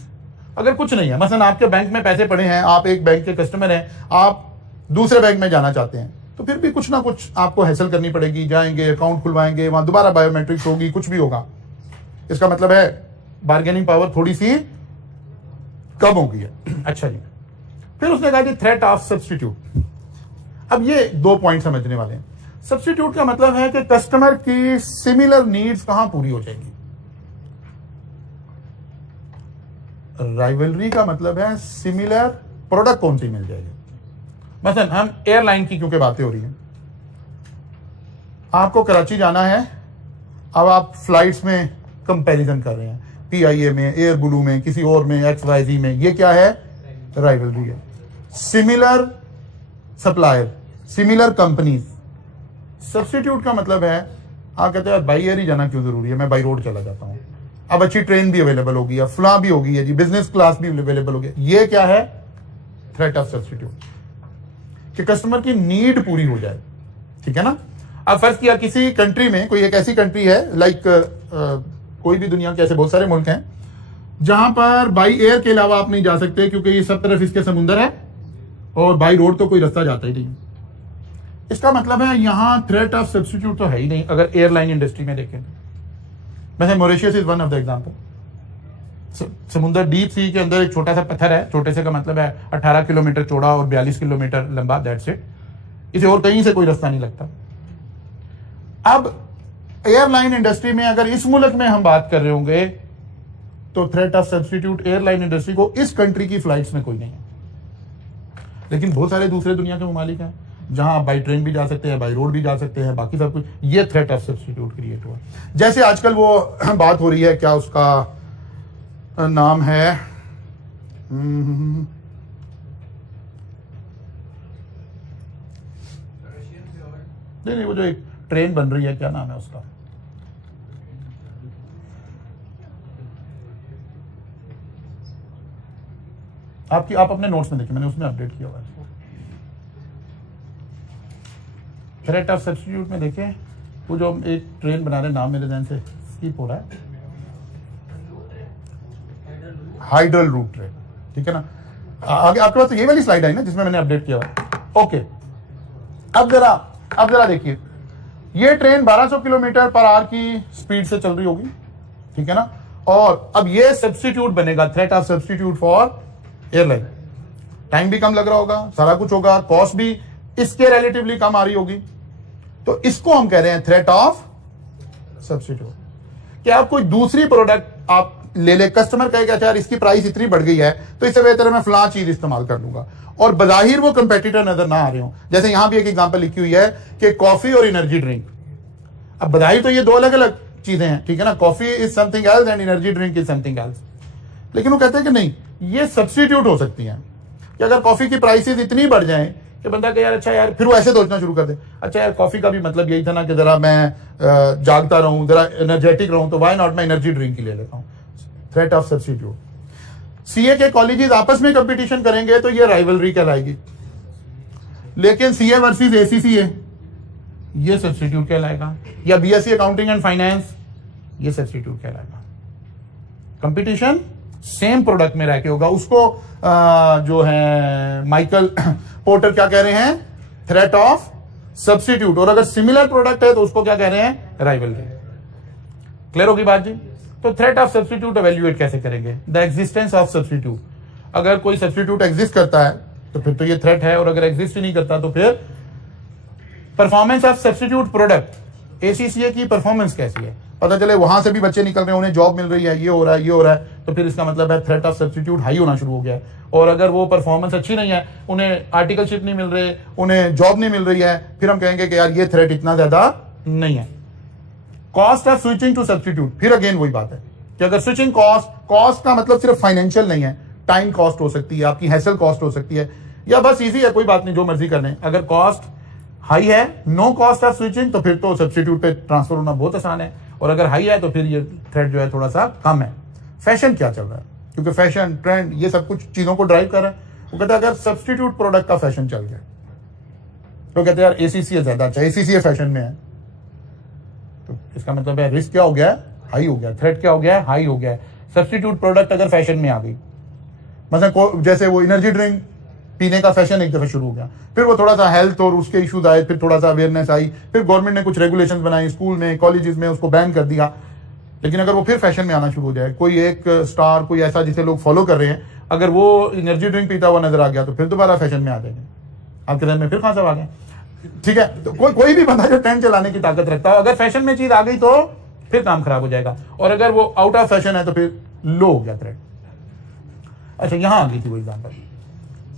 अगर कुछ नहीं है, मसलन आपके बैंक में पैसे पड़े हैं, आप एक बैंक के कस्टमर हैं, आप दूसरे बैंक में जाना चाहते हैं, तो फिर भी कुछ ना कुछ आपको हैसल करनी पड़ेगी। जाएंगे, अकाउंट खुलवाएंगे, वहां दोबारा बायोमेट्रिक्स होगी, कुछ भी होगा। इसका मतलब है बार्गेनिंग पावर थोड़ी सी कम हो गई है। अच्छा जी, फिर उसने कहा जी थ्रेट ऑफ सब्स्टिट्यूट। अब ये 2 पॉइंट समझने वाले हैं। सब्स्टिट्यूट का मतलब है कि कस्टमर की सिमिलर नीड्स कहां पूरी हो जाएंगी। राइवलरी का मतलब है सिमिलर प्रोडक्ट कौन सी मिल जाएगी। मसलन हम एयरलाइन की क्योंकि बातें हो रही हैं, आपको कराची जाना है, अब आप फ्लाइट्स में कंपैरिजन कर रहे हैं, PIA में, एयर ब्लू में, किसी और में, XYZ में। ये क्या है? राइवलरी है। Similar supplier, similar companies. Substitute का मतलब है आप कहते हैं बाई एयर ही जाना क्यों जरूरी है, मैं बाई रोड चला जाता हूं, अब अच्छी ट्रेन भी अवेलेबल होगी, अब फ्ला भी होगी है जी, बिजनेस क्लास भी अवेलेबल होगी। ये क्या है? थ्रेट ऑफ सब्स्टिट्यूट, कि कस्टमर की नीड पूरी हो जाए। ठीक है ना। अब फर्ज किया किसी कंट्री में, कोई एक ऐसी कंट्री है लाइक कोई भी दुनिया के ऐसे बहुत सारे मुल्क हैं जहां पर बाई एयर के अलावा आप नहीं जा सकते क्योंकि ये सब तरफ इसके समुंदर है और बाई रोड तो कोई रास्ता जाता ही नहीं। इसका मतलब है यहां थ्रेट ऑफ सब्स्टिट्यूट तो है ही नहीं। अगर एयरलाइन इंडस्ट्री में देखें, वैसे Mauritius is one of the example. समुद्र डीप सी के अंदर एक छोटा सा पत्थर है, छोटे से का मतलब है 18 किलोमीटर चौड़ा और 42 किलोमीटर लंबा, दैट्स इट। इसे और कहीं से कोई रास्ता नहीं लगता। अब एयरलाइन इंडस्ट्री में अगर इस मुल्क में हम बात कर रहे होंगे तो threat of substitute airline industry को इस कंट्री की फ्लाइट्स में कोई नहीं है। लेकिन बहुत सारे दूसरे दुनिया के ममालिक हैं जहां आप बाई ट्रेन भी जा सकते हैं, बाई रोड भी जा सकते हैं, बाकी सब कुछ। ये थ्रेट ऑफ सब्स्टिट्यूट क्रिएट हुआ। जैसे आजकल वो बात हो रही है, क्या उसका नाम है, नहीं, वो जो एक ट्रेन बन रही है, क्या नाम है उसका? आप अपने नोट्स में देखिए, मैंने उसमें अपडेट किया हुआ है। थ्रेट ऑफ सब्स्टिट्यूट में देखें, वो जो एक ट्रेन बना रहे, नाम मेरे ध्यान से स्किप हो रहा है, हाइड्रल रूट ट्रेन। ठीक है ना। आगे आपके पास तो ये वाली स्लाइड आई ना जिसमें मैंने अपडेट किया हुआ। ओके, अब जरा देखिए, ये ट्रेन 1200 किलोमीटर पर आवर की स्पीड से चल रही होगी। ठीक है ना। और अब ये सब्स्टिट्यूट बनेगा, threat of substitute for airline. Time भी कम लग रहा होगा, सारा कुछ होगा, कॉस्ट भी इसके रिलेटिवली कम आ रही होगी। तो इसको हम कह रहे हैं थ्रेट ऑफ सब्स्टिट्यूट। कि आप कोई दूसरी प्रोडक्ट आप ले ले, कस्टमर कहेगा यार इसकी प्राइस इतनी बढ़ गई है तो इससे बेहतर मैं फलां चीज इस्तेमाल कर लूंगा, और बजाहिर वो कंपेटिटर नजर ना आ रहे हो। जैसे यहां भी एक एग्जांपल लिखी हुई है कि कॉफी और एनर्जी ड्रिंक। अब बजाहिर तो ये 2 अलग अलग चीजें हैं। ठीक है ना। Coffee is something else and energy drink is something else. लेकिन वो कहते हैं कि नहीं, ये सब्स्टिट्यूट हो सकती हैं। कि अगर कॉफी की प्राइसेस इतनी बढ़ जाएं कि बंदा कहे यार अच्छा यार, फिर वो ऐसे सोचना शुरू कर दे, अच्छा यार कॉफी का भी मतलब यही था ना कि जरा मैं जागता रहूं, जरा एनर्जेटिक रहूं, तो वाई नॉट मैं एनर्जी ड्रिंक ही ले लेता हूं। Threat of substitute. सीए के कॉलेजेस आपस में कंपटीशन करेंगे तो ये राइवलरी कहलाएगी। लेकिन सीए वर्सेस एसीसीए, ये सब्स्टिट्यूट कहलाएगा। या बीएससी अकाउंटिंग एंड फाइनेंस, ये सब्स्टिट्यूट कहलाएगा। कंपटीशन सेम प्रोडक्ट में रह के होगा। उसको जो है माइकल पोर्टर क्या कह रहे हैं? Threat of substitute. और अगर सिमिलर प्रोडक्ट है तो उसको क्या कह रहे हैं? राइवलरी। क्लियर होगी बात जी। तो थ्रेट ऑफ सब्स्टिट्यूट एवेल्युएट कैसे करेंगे? The existence of substitute. अगर कोई सब्स्टिट्यूट एग्जिस्ट करता है तो फिर तो ये थ्रेट है, और अगर एग्जिस्ट ही नहीं करता तो फिर performance of substitute product, ACCA की परफॉर्मेंस कैसी है? पता चले वहां से भी बच्चे निकल रहे हैं, उन्हें जॉब मिल रही है, ये हो रहा है, ये हो रहा है, तो फिर इसका मतलब है थ्रेट ऑफ सब्स्टिट्यूट हाई होना शुरू हो गया है। और अगर वो परफॉर्मेंस अच्छी नहीं है, उन्हें आर्टिकलशिप नहीं मिल रही, उन्हें जॉब नहीं मिल रही है, फिर हम कहेंगे कि यार ये थ्रेट इतना ज्यादा नहीं है। Cost of switching to substitute, फिर अगेन वही बात है कि अगर स्विचिंग कॉस्ट का मतलब सिर्फ फाइनेंशियल नहीं है, टाइम कॉस्ट हो सकती है, आपकी हैसल कॉस्ट हो सकती है, या बस इजी है, कोई बात नहीं, जो मर्जी कर लें। अगर कॉस्ट हाई है, नो कॉस्ट ऑफ स्विचिंग, तो फिर तो सब्स्टिट्यूट पे ट्रांसफर होना बहुत आसान है, और अगर हाई है तो फिर ये थ्रेट जो है थोड़ा सा कम है। फैशन क्या चल रहा है, क्योंकि फैशन ट्रेंड ये सब कुछ चीजों को ड्राइव कर रहा है। वो कहता है अगर सब्स्टिट्यूट प्रोडक्ट का फैशन चल गया तो कहते हैं यार एसीसी ज्यादा अच्छा, एसीसी फैशन में है, तो इसका मतलब है रिस्क क्या हो गया है, हाई हो गया, थ्रेट क्या हो गया है, हाई हो गया है। सब्स्टिट्यूट प्रोडक्ट अगर फैशन में आ गई, मतलब जैसे वो एनर्जी ड्रिंक पीने का फैशन एक दफा शुरू हो गया, फिर वो थोड़ा सा हेल्थ और उसके इश्यूज आए, फिर थोड़ा सा अवेयरनेस आई, फिर गवर्नमेंट ने कुछ रेगुलेशंस बनाई, स्कूल में कॉलेजेस में उसको बैन कर दिया। लेकिन अगर वो फिर फैशन में आना शुरू हो जाए, कोई एक स्टार कोई ऐसा जिसे लोग फॉलो कर रहे हैं, अगर वो एनर्जी ड्रिंक पीता हुआ नजर आ गया, तो फिर दोबारा फैशन में आ जाएंगे, आपके ध्यान में फिर कहां से आ गए। ठीक है, तो कोई भी बंदा जो ट्रेंड चलाने की ताकत रखता है, अगर फैशन में चीज आ गई तो फिर काम खराब हो जाएगा, और अगर वो आउट ऑफ फैशन है तो फिर लो हो गया थ्रेट। अच्छा, यहां आ गई थी वो एग्जाम्पल।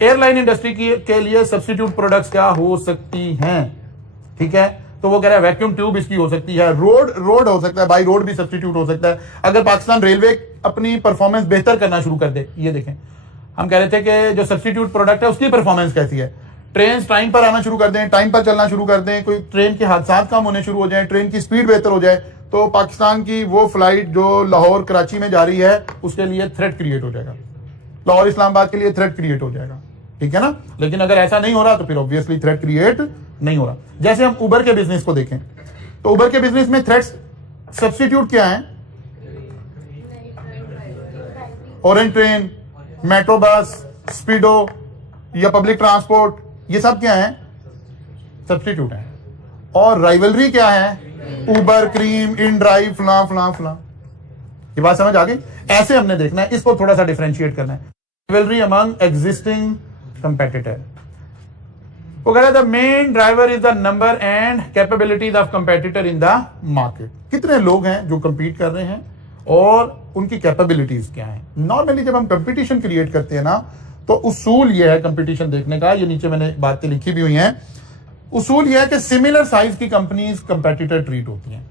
एयरलाइन इंडस्ट्री के लिए सब्स्टिट्यूट प्रोडक्ट्स क्या हो सकती हैं, ठीक है, तो वो कह रहा है वैक्यूम ट्यूब इसकी हो सकती है, रोड हो सकता है, बाई रोड भी सब्स्टिट्यूट हो सकता है। अगर पाकिस्तान रेलवे अपनी परफॉर्मेंस बेहतर करना शुरू कर दे, ये देखें, हम कह रहे थे कि जो सब्स्टिट्यूट प्रोडक्ट है उसकी परफॉर्मेंस कैसी है, ट्रेन टाइम पर आना शुरू कर दें, टाइम पर चलना शुरू कर दें, कोई ट्रेन के हादसा कम होने शुरू हो जाए, ट्रेन की स्पीड बेहतर हो जाए, तो पाकिस्तान की वो फ्लाइट जो लाहौर कराची में जा रही है उसके लिए थ्रेट क्रिएट हो जाएगा, लाहौर इस्लामाबाद के लिए थ्रेट क्रिएट हो जाएगा, ठीक है ना। लेकिन अगर ऐसा नहीं हो रहा तो फिर ऑब्वियसली थ्रेट क्रिएट नहीं हो रहा। जैसे हम उबर के बिजनेस को देखें, तो उबर के बिजनेस में थ्रेट्स सब्स्टिट्यूट क्या है, ऑरेंज ट्रेन, मेट्रो बस, स्पीडो या पब्लिक ट्रांसपोर्ट, ये सब क्या है, सब्स्टिट्यूट है। और राइवलरी क्या है, उबर, क्रीम, इन ड्राइव, फला फला फला। ये बात समझ आ गई। ऐसे हमने देखना है, इसको थोड़ा सा डिफरेंशिएट करना है। राइवलरी अमंग एग्जिस्टिंग कंपेटिटर, वो कह रहा है the main driver is the number and capabilities of competitor in the market. कितने लोग हैं जो कंपीट कर रहे हैं और उनकी कैपेबिलिटीज क्या है। नॉर्मली जब हम कंपटीशन क्रिएट करते हैं ना, तो उसूल ये है कंपटीशन देखने का, ये नीचे मैंने बातें लिखी भी हुई हैं। उसूल ये है कि सिमिलर साइज की कंपनीज कंपेटिटर ट्रीट होती हैं,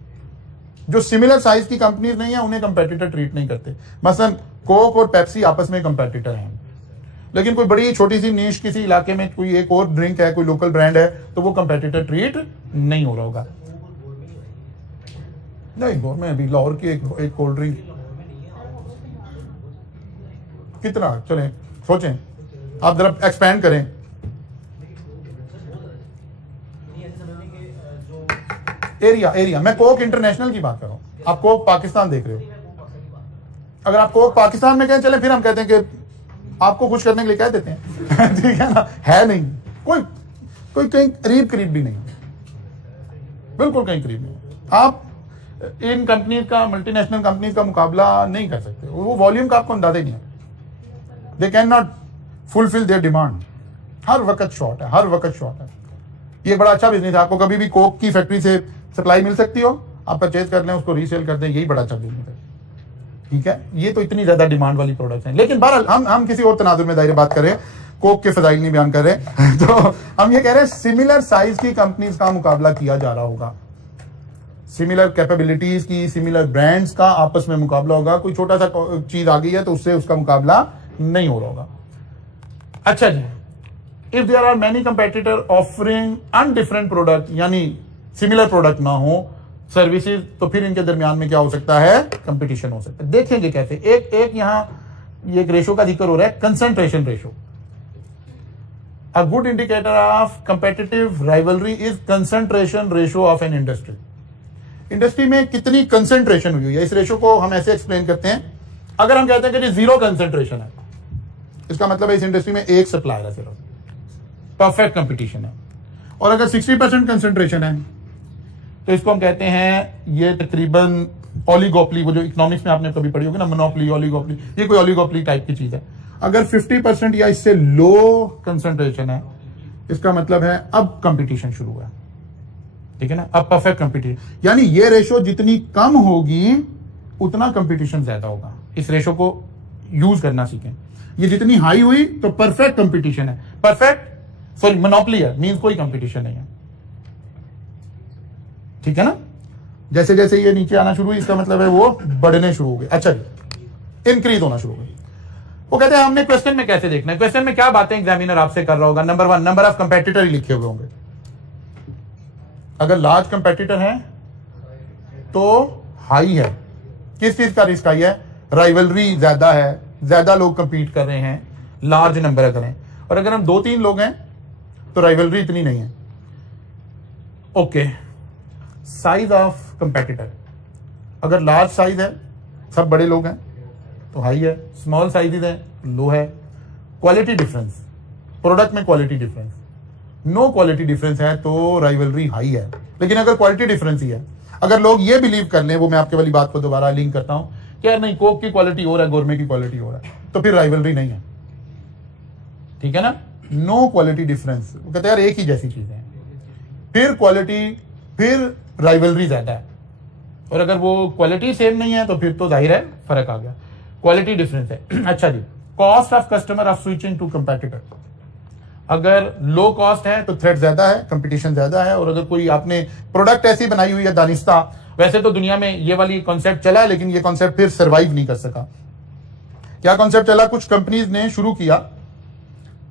जो सिमिलर साइज की कंपनीज नहीं है उन्हें कंपेटिटर ट्रीट नहीं करते। मसलन कोक और पेप्सी आपस में कंपेटिटर हैं, लेकिन कोई बड़ी छोटी सी नीश किसी इलाके में कोई एक और ड्रिंक है, कोई लोकल ब्रांड है, तो वो कंपेटिटर ट्रीट नहीं हो रहा होगा। नहीं, गोर में अभी लाहौर की एक कोल्ड ड्रिंक कितना, चले सोचें, आप जरा एक्सपैंड करें। एरिया मैं कोक इंटरनेशनल की बात कर रहा हूं, आप कोक पाकिस्तान देख रहे हो। अगर आप कोक पाकिस्तान में कहें, चले फिर हम कहते हैं कि आपको खुश करने के लिए कह देते हैं ठीक है ना, है नहीं, कोई कहीं करीब भी नहीं, बिल्कुल कहीं करीब नहीं। आप इन कंपनीज का, मल्टीनेशनल कंपनीज का मुकाबला नहीं कर सकते, वो वॉल्यूम का आपको अंदाजा ही नहीं है। They can not fulfill their demand, हर वक्त शॉर्ट है, हर वक्त शॉर्ट है। ये बड़ा अच्छा बिजनेस है, आपको कभी भी कोक की फैक्ट्री से सप्लाई मिल सकती हो, आप परचेज कर लें, उसको रीसेल कर दें, यही बड़ा अच्छा बिजनेस है, ठीक है। ये तो इतनी ज्यादा डिमांड वाली प्रोडक्ट्स हैं। लेकिन बहरहाल हम किसी और तनाजुर में दायरे बात कर रहे हैं, कोक के फजाइल नहीं बयान कर रहे तो हम ये कह रहे हैं सिमिलर साइज की कंपनीज का मुकाबला किया जा रहा होगा, सिमिलर कैपेबिलिटीज की, सिमिलर ब्रांड्स का आपस में मुकाबला होगा। कोई छोटा सा चीज आ गई है तो उससे उसका मुकाबला नहीं हो रहा होगा। अच्छा जी, if there are many competitor offering undifferent product, यानी सिमिलर प्रोडक्ट ना हो, सर्विसेज, तो फिर इनके दरमियान में क्या हो सकता है, कंपटीशन हो सकता है। देखेंगे कैसे। एक यहां ये एक रेशो का जिक्र हो रहा है, concentration ratio. A good indicator of competitive rivalry is concentration ratio of an industry. Industry में कितनी कंसंट्रेशन हुई है, इस रेशो को हम ऐसे एक्सप्लेन करते हैं। अगर हम कहते हैं कि जीरो कंसंट्रेशन है, इसका मतलब है इस इंडस्ट्री में एक सप्लायर है, सिर्फ परफेक्ट कंपटीशन है। और अगर 60% कंसंट्रेशन है तो इसको हम कहते हैं ये तकरीबन ओलिगोपली, वो जो इकोनॉमिक्स में आपने कभी पढ़ी होगी ना, मोनोपोली, ओलिगोपली, ये कोई ओलिगोपली टाइप की चीज है। अगर 50% या इससे लो कंसंट्रेशन है, इसका मतलब है अब कंपटीशन शुरू हुआ है। ठीक है ना। अब परफेक्ट कंपटीशन, यानी ये रेशो जितनी कम होगी उतना कंपटीशन ज्यादा होगा। इस रेशो को यूज करना सीखें। ये जितनी हाई हुई तो परफेक्ट कंपटीशन है, परफेक्ट सॉरी मोनोपोली है, मींस कोई कंपटीशन नहीं है, ठीक है ना। जैसे जैसे ये नीचे आना शुरू हुई इसका मतलब है वो बढ़ने शुरू हो गए, अच्छा जी इंक्रीज होना शुरू हो गए। वो कहते हैं हमने क्वेश्चन में कैसे देखना है, क्वेश्चन में क्या बातें एग्जामिनर आपसे कर रहा होगा। नंबर 1 नंबर ऑफ कंपेटिटर ही लिखे हुए होंगे। अगर लार्ज कंपेटिटर है तो हाई है, किस चीज का रिस्क हाई है, राइवलरी ज्यादा है, ज्यादा लोग कंपीट कर रहे हैं, लार्ज नंबर अगर हैं। और अगर हम 2-3 लोग हैं तो राइवलरी इतनी नहीं है। ओके, साइज ऑफ कंपेटिटर, अगर लार्ज साइज है, सब बड़े लोग हैं तो हाई है, स्मॉल साइजेस है लो है। क्वालिटी डिफरेंस, प्रोडक्ट में quality difference, no quality difference है तो राइवलरी हाई है। लेकिन अगर क्वालिटी डिफरेंस ही है, अगर लोग ये बिलीव कर लें, वो मैं आपके वाली बात को दोबारा लिंक करता हूं कि यार नहीं कोक की क्वालिटी हो रहा है, गोरमे की क्वालिटी हो रहा है, तो फिर राइवलरी नहीं है, ठीक है ना। नो क्वालिटी डिफरेंस, वो कहते हैं यार एक ही जैसी चीजें हैं, फिर क्वालिटी, फिर राइवलरी ज्यादा है। और अगर वो क्वालिटी सेम नहीं है तो फिर तो जाहिर है फर्क आ गया, क्वालिटी डिफरेंस है। अच्छा जी, cost of customer of switching to competitor, अगर लो कॉस्ट है तो थ्रेट ज्यादा है, कंपटीशन ज्यादा है। और अगर कोई आपने प्रोडक्ट ऐसी बनाई हुई है दानिस्ता, वैसे तो दुनिया में ये वाली कॉन्सेप्ट चला है लेकिन ये कॉन्सेप्ट फिर सर्वाइव नहीं कर सका। क्या कॉन्सेप्ट चला, कुछ कंपनीज ने शुरू किया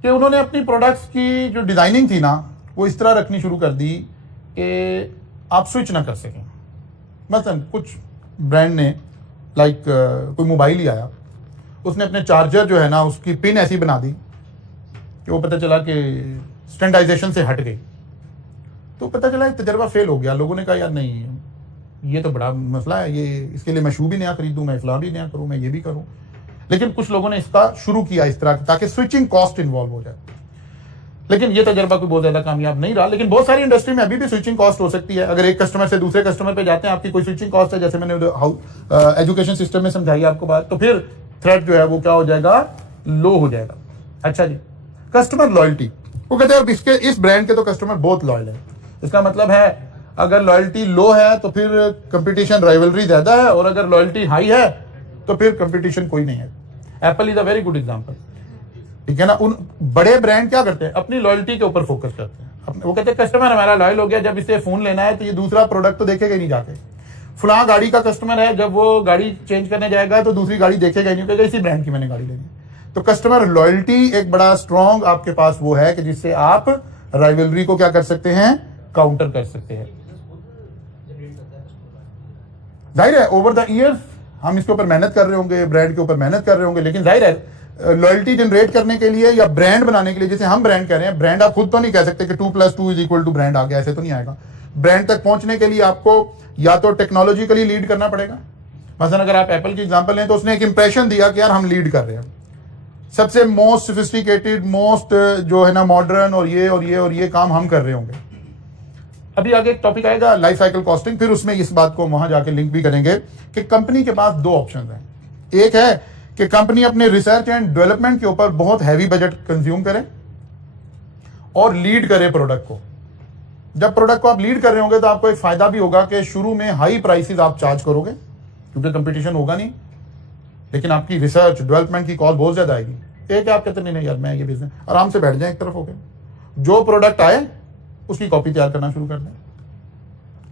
कि उन्होंने अपनी प्रोडक्ट्स की जो डिजाइनिंग थी ना वो इस तरह रखनी शुरू कर दी कि आप स्विच ना कर सकें। मतलब कुछ ब्रांड ने लाइक कोई मोबाइल ही आया, उसने अपने चार्जर जो है ना उसकी पिन ऐसी बना दी कि वो पता चला कि स्टैंडर्डाइजेशन से हट गई। तो पता चला तजर्बा फेल हो गया। लोगों ने कहा यार नहीं ये तो बड़ा मसला है, ये इसके लिए मैं शू भी नया खरीदूं, मैं फलां भी नया करूं, मैं ये भी करूं। लेकिन कुछ लोगों ने इसका शुरू किया इस तरह ताकि स्विचिंग कॉस्ट इन्वॉल्व हो जाए। लेकिन ये तजर्बा कोई बहुत ज्यादा कामयाब नहीं रहा। लेकिन बहुत सारी इंडस्ट्री में अभी भी स्विचिंग कॉस्ट हो सकती है। अगर एक कस्टमर से दूसरे कस्टमर पे जाते हैं, आपकी कोई स्विचिंग कॉस्ट है, जैसे मैंने एजुकेशन सिस्टम में समझाई आपको बात, तो फिर थ्रेट जो है वो क्या हो जाएगा, लो हो जाएगा। अच्छा जी, कस्टमर लॉयल्टी, वो कहते हैं इसके इस ब्रांड के तो कस्टमर बहुत लॉयल है। इसका मतलब है अगर लॉयल्टी लो है तो फिर कंपटीशन राइवलरी ज्यादा है, और अगर लॉयल्टी हाई है तो फिर कंपटीशन कोई नहीं है। Apple is a very good example, ठीक है ना। उन बड़े ब्रांड क्या करते हैं, अपनी लॉयल्टी के ऊपर फोकस करते हैं। वो कहते हैं कस्टमर हमारा लॉयल हो गया, जब इसे फोन लेना है तो ये दूसरा प्रोडक्ट तो देखेगा ही नहीं जाके। फलां गाड़ी का कस्टमर है, जब वो गाड़ी चेंज करने जाएगा तो दूसरी गाड़ी देखेगा ही नहीं, कहेगा इसी ब्रांड की मैंने गाड़ी लेनी। तो कस्टमर लॉयल्टी एक बड़ा स्ट्रॉन्ग आपके पास वो है कि जिससे आप राइवलरी को क्या कर सकते हैं, काउंटर कर सकते हैं। जाहिर है ओवर द ईयर्स हम इसके ऊपर मेहनत कर रहे होंगे, ब्रांड के ऊपर मेहनत कर रहे होंगे, लेकिन जाहिर है लॉयल्टी जनरेट करने के लिए या ब्रांड बनाने के लिए, जैसे हम ब्रांड कह रहे हैं, ब्रांड आप खुद तो नहीं कह सकते कि 2+2 = ब्रांड आ गया, ऐसे तो नहीं आएगा। ब्रांड तक पहुंचने के लिए आपको या तो टेक्नोलॉजिकली लीड करना पड़ेगा। मसलन अगर आप एप्पल की एग्जांपल लें तो उसने एक इंप्रेशन दिया कि यार हम लीड कर रहे हैं, सबसे मोस्ट सोफिस्टिकेटेड, मोस्ट जो है ना मॉडर्न, और ये काम हम कर रहे होंगे। अभी आगे एक टॉपिक आएगा लाइफ साइकिल कॉस्टिंग, फिर उसमें इस बात को वहां जाके लिंक भी करेंगे कि कंपनी के पास 2 ऑप्शन हैं। एक है कि कंपनी अपने रिसर्च एंड डेवलपमेंट के ऊपर बहुत हैवी बजट कंज्यूम करे और लीड करे प्रोडक्ट को। जब प्रोडक्ट को आप लीड कर रहे होंगे तो आपको एक फायदा भी होगा कि शुरू में हाई प्राइसेस आप चार्ज करोगे क्योंकि कंपटीशन होगा नहीं, लेकिन आपकी रिसर्च डेवलपमेंट की कॉस्ट बहुत ज्यादा आएगी। एक आप कहते नहीं यार मैं ये बिजनेस, आराम से बैठ जाए एक तरफ हो गए, जो प्रोडक्ट आए उसकी कॉपी तैयार करना शुरू कर दें।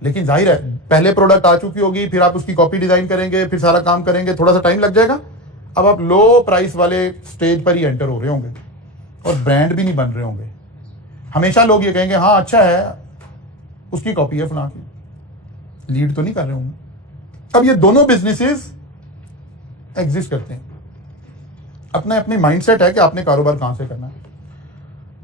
लेकिन जाहिर है पहले प्रोडक्ट आ चुकी होगी, फिर आप उसकी कॉपी डिजाइन करेंगे, फिर सारा काम करेंगे, थोड़ा सा टाइम लग जाएगा। अब आप लो प्राइस वाले स्टेज पर ही एंटर हो रहे होंगे और ब्रांड भी नहीं बन रहे होंगे। हमेशा लोग ये कहेंगे हाँ अच्छा है, उसकी कॉपी है फलां की, लीड तो नहीं कर रहे होंगे। अब ये दोनों बिजनेसेस एग्जिस्ट करते हैं, अपने अपने माइंडसेट है कि आपने कारोबार कहां से करना है।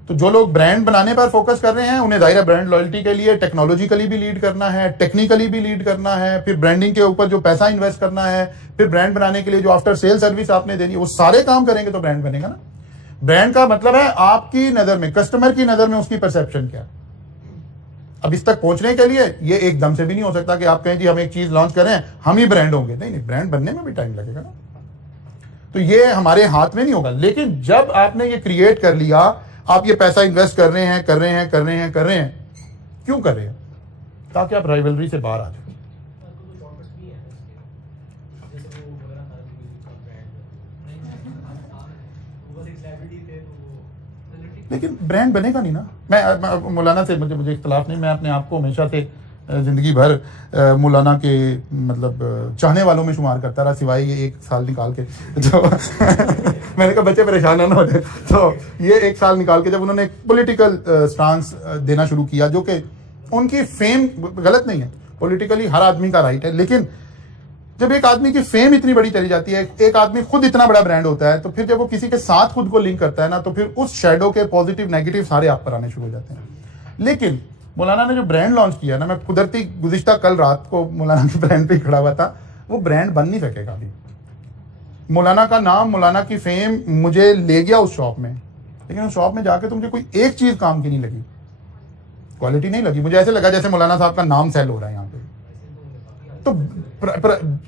तो जो लोग ब्रांड बनाने पर फोकस कर रहे हैं उन्हें जाहिर है ब्रांड लॉयल्टी के लिए टेक्नोलॉजिकली भी लीड करना है, टेक्निकली भी लीड करना है, फिर ब्रांडिंग के ऊपर जो पैसा इन्वेस्ट करना है, फिर ब्रांड बनाने के लिए जो आफ्टर सेल सर्विस आपने देनी है, वो सारे काम करेंगे तो ब्रांड बनेगा ना। ब्रांड का मतलब है आपकी नजर में, कस्टमर की नजर में उसकी परसेप्शन क्या है। अब इस तक पहुंचने के लिए ये एकदम से भी नहीं हो सकता कि आप कहें जी हम एक चीज लॉन्च करें हम ही ब्रांड होंगे, नहीं, ब्रांड बनने में भी टाइम लगेगा ना। तो ये हमारे हाथ में नहीं होगा। लेकिन जब आपने ये क्रिएट कर लिया, आप ये पैसा इन्वेस्ट कर रहे हैं, क्यों कर रहे हैं? ताकि आप राइवलरी से बाहर आ जाए। लेकिन ब्रांड बनेगा नहीं ना। मैं मौलाना से मुझे इख्तलाफ नहीं, मैं अपने आप को हमेशा से जिंदगी भर मौलाना के मतलब चाहने वालों में शुमार करता रहा, सिवाय ये 1 साल निकाल के जो मैंने कहा बच्चे परेशान ना हो जाए, तो ये 1 साल निकाल के जब उन्होंने पॉलिटिकल स्टांस देना शुरू किया, जो कि उनकी फेम गलत नहीं है, पॉलिटिकली हर आदमी का राइट है, लेकिन जब एक आदमी की फेम इतनी बड़ी चली जाती है, एक आदमी खुद इतना बड़ा ब्रांड होता है, तो फिर जब वो किसी के साथ खुद को लिंक करता है ना, तो फिर उस शैडो के पॉजिटिव नेगेटिव सारे आप पर आने शुरू हो जाते हैं। लेकिन मौलाना ने जो ब्रांड लॉन्च किया ना, मैं कुदरती गुज़िश्ता कल रात को मौलाना के ब्रांड पे खड़ा हुआ था, वो ब्रांड बन नहीं सकेगा अभी। मौलाना का नाम, मौलाना की फेम मुझे ले गया उस शॉप में, लेकिन उस शॉप में जाके तो मुझे कोई एक चीज काम की नहीं लगी, क्वालिटी नहीं लगी। मुझे ऐसे लगा जैसे मौलाना साहब का नाम सेल हो रहा है यहाँ पे, तो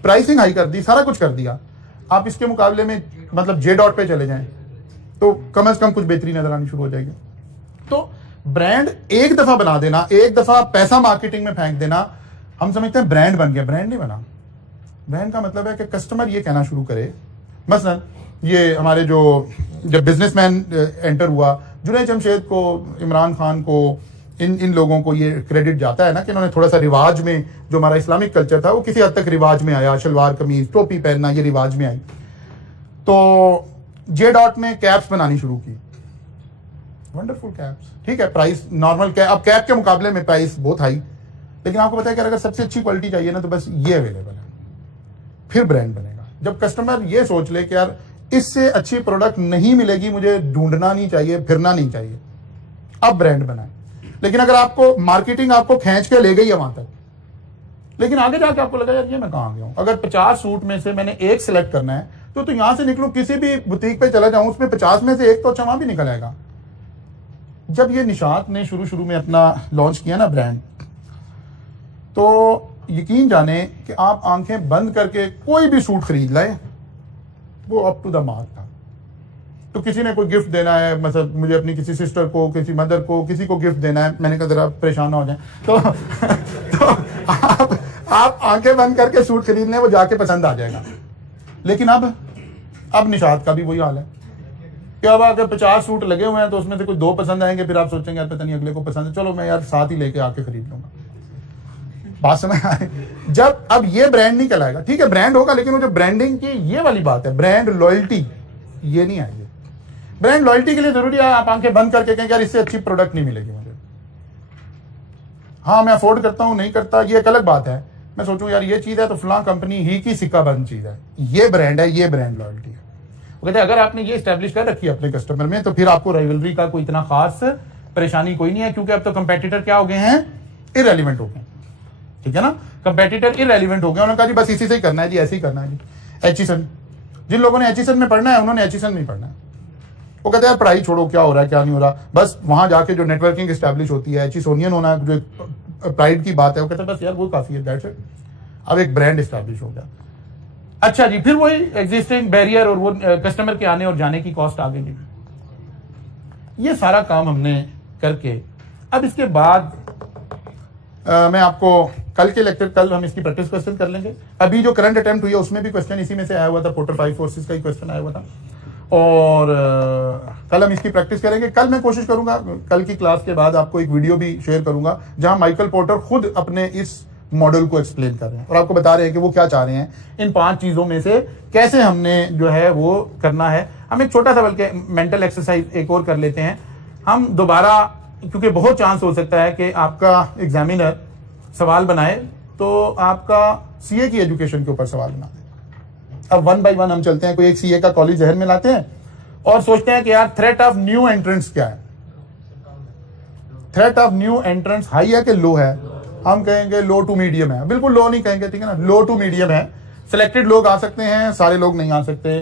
प्राइसिंग हाई कर दी, सारा कुछ कर दिया। आप इसके मुकाबले में मतलब J.Dot पे चले जाएं तो कम से कम कुछ बेहतरी नजर आनी शुरू हो जाएगी। तो ब्रांड एक दफा बना देना, एक दफा पैसा मार्केटिंग में फेंक देना, हम समझते हैं ब्रांड बन गया, ब्रांड नहीं बना। ब्रांड का मतलब है कि कस्टमर ये कहना शुरू करे, मसलन ये हमारे जो जब बिजनेसमैन एंटर हुआ, जुनैद जमशेद को, इमरान खान को, इन लोगों को ये क्रेडिट जाता है ना कि इन्होंने थोड़ा सा रिवाज में, जो हमारा इस्लामिक कल्चर था वो किसी हद तक रिवाज में आया, शलवार कमीज टोपी पहनना ये रिवाज में आई। तो J.Dot ने कैप्स बनानी शुरू की, वंडरफुल कैप्स, ठीक है, प्राइस नॉर्मल कैप, अब कैप के मुकाबले में प्राइस बहुत हाई, लेकिन आपको पता है कि अगर सबसे अच्छी क्वालिटी चाहिए ना तो बस ये अवेलेबल है, फिर ब्रांड बनेगा। जब कस्टमर ये सोच ले कि यार इससे अच्छी प्रोडक्ट नहीं मिलेगी, मुझे ढूंढना नहीं चाहिए, फिरना नहीं चाहिए, अब ब्रांड बनाए। लेकिन अगर आपको मार्केटिंग आपको खींच के ले गई है वहां तक, लेकिन आगे जाके आपको लगा यार ये मैं कहां गया हूं, अगर 50 सूट में से मैंने एक सिलेक्ट करना है तो यहां से निकलूं, किसी भी बुटीक पे चला जाऊं, उसमें 50 में से एक तो अच्छा वहां भी निकल आएगा। जब ये निशात ने शुरू में अपना लॉन्च किया ना ब्रांड, तो यकीन जाने कि आप आंखें बंद करके कोई भी सूट खरीद लाए, वो अप टू द मार्क था। तो किसी ने कोई गिफ्ट देना है, मतलब मुझे अपनी किसी सिस्टर को, किसी मदर को, किसी को गिफ्ट देना है, मैंने कहा जरा परेशान ना हो जाए, तो आप आंखें बंद करके सूट खरीदने, वो जाके पसंद आ जाएगा। लेकिन अब निशात का भी वही हाल है कि अब अगर 50 सूट लगे हुए हैं तो उसमें से कोई 2 पसंद आएंगे, फिर आप सोचेंगे यार पता नहीं अगले को पसंद है, चलो मैं यार साथ ही लेके आके खरीद लूंगा। बात समझ आए? जब अब ये ब्रांड नहीं कहलाएगा, ठीक है ब्रांड होगा, लेकिन वो जो ब्रांडिंग की ये वाली बात है, ब्रांड लॉयल्टी, ये नहीं आएगी। ब्रांड लॉयल्टी के लिए जरूरी है आप आंखें बंद करके कहें यार इससे अच्छी प्रोडक्ट नहीं मिलेगी मुझे। हाँ मैं अफोर्ड करता हूं, नहीं करता, ये एक अलग बात है। मैं सोचूं यार ये चीज है तो फलां कंपनी ही की सिक्का बंद चीज है, ये ब्रांड है, ये ब्रांड लॉयल्टी है। वो कहते हैं अगर आपने ये स्टैब्लिश कर रखी है अपने कस्टमर में, तो फिर आपको राइवलरी का कोई इतना खास परेशानी कोई नहीं है, क्योंकि अब तो कंपेटिटर क्या हो गए हैं, इररेलेवेंट हो गए, ठीक है ना। कंपेटिटर इररेलेवेंट हो गए, उन्होंने कहा जी बस इसी से ही करना है जी, ऐसे ही करना है जी। एचिसन, जिन लोगों ने एचिसन में पढ़ना है उन्होंने एचिसन में पढ़ना है। वो कहते हैं पढ़ाई छोड़ो, क्या हो रहा है क्या नहीं हो रहा, बस वहां जाके जो नेटवर्किंग स्टैब्लिश होती है, एचिसोनियन होना जो प्राइड की बात है, वो कहते हैं बस यार वो काफी है, दैट्स इट। अब एक ब्रांड स्टैब्लिश हो गया। अच्छा जी, फिर वही एग्जिस्टिंग बैरियर और वो कस्टमर के आने और जाने की कॉस्ट आ गई। ये सारा काम हमने करके अब इसके बाद मैं आपको कल के लेक्चर, कल हम इसकी प्रैक्टिस क्वेश्चन कर लेंगे। अभी जो करंट अटेम्प्ट हुई है उसमें भी क्वेश्चन इसी में से आया हुआ था, पोर्टर 5 फोर्सेस का ही क्वेश्चन आया हुआ था, और कल हम इसकी प्रैक्टिस करेंगे। कल मैं कोशिश करूंगा कल की क्लास के बाद आपको एक वीडियो भी शेयर करूंगा जहां माइकल पोर्टर खुद अपने इस मॉडल को एक्सप्लेन कर रहे हैं और आपको बता रहे हैं कि वो क्या चाह रहे हैं, इन 5 चीजों में से कैसे हमने जो है वो करना है। हम एक छोटा सा बल्कि मेंटल एक्सरसाइज एक और कर लेते हैं। हम दोबारा, क्योंकि बहुत चांस हो सकता है कि आपका एग्जामिनर सवाल बनाए तो आपका सीए की एजुकेशन के ऊपर सवाल बना दे। अब 1 बाय 1 हम चलते हैं, कोई एक सीए का कॉलेज जहन में लाते हैं और सोचते हैं कि यार थ्रेट ऑफ न्यू एंट्रेंस क्या है। Threat of new entrance high है कि लो है? हम कहेंगे लो टू मीडियम है। बिल्कुल लो नहीं कहेंगे, ठीक है ना, लो टू मीडियम है। सिलेक्टेड लोग आ सकते हैं, सारे लोग नहीं आ सकते।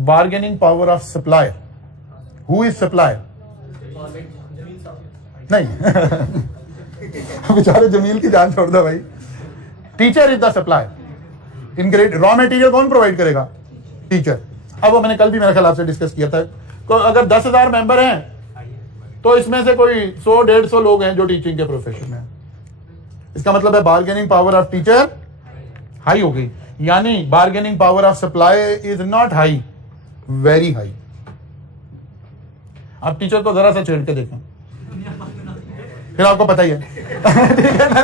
Bargaining power of supplier, who is supplier? नहीं बेचारे जमील की जान छोड़ दो भाई। Teacher is the supplier. Ingredient raw material कौन प्रोवाइड करेगा? टीचर। अब वो मैंने कल भी मेरे ख्याल आपसे डिस्कस किया था, तो अगर 10,000 मेंबर हैं तो इसमें से कोई 100-150 लोग हैं जो टीचिंग के प्रोफेशन में हैं। इसका मतलब है bargaining power of teacher high हो गई, यानी bargaining power of supply is not high, very high. आप टीचर को जरा सा छेड़ के देखें, फिर आपको पता ही है। ठीक है ना?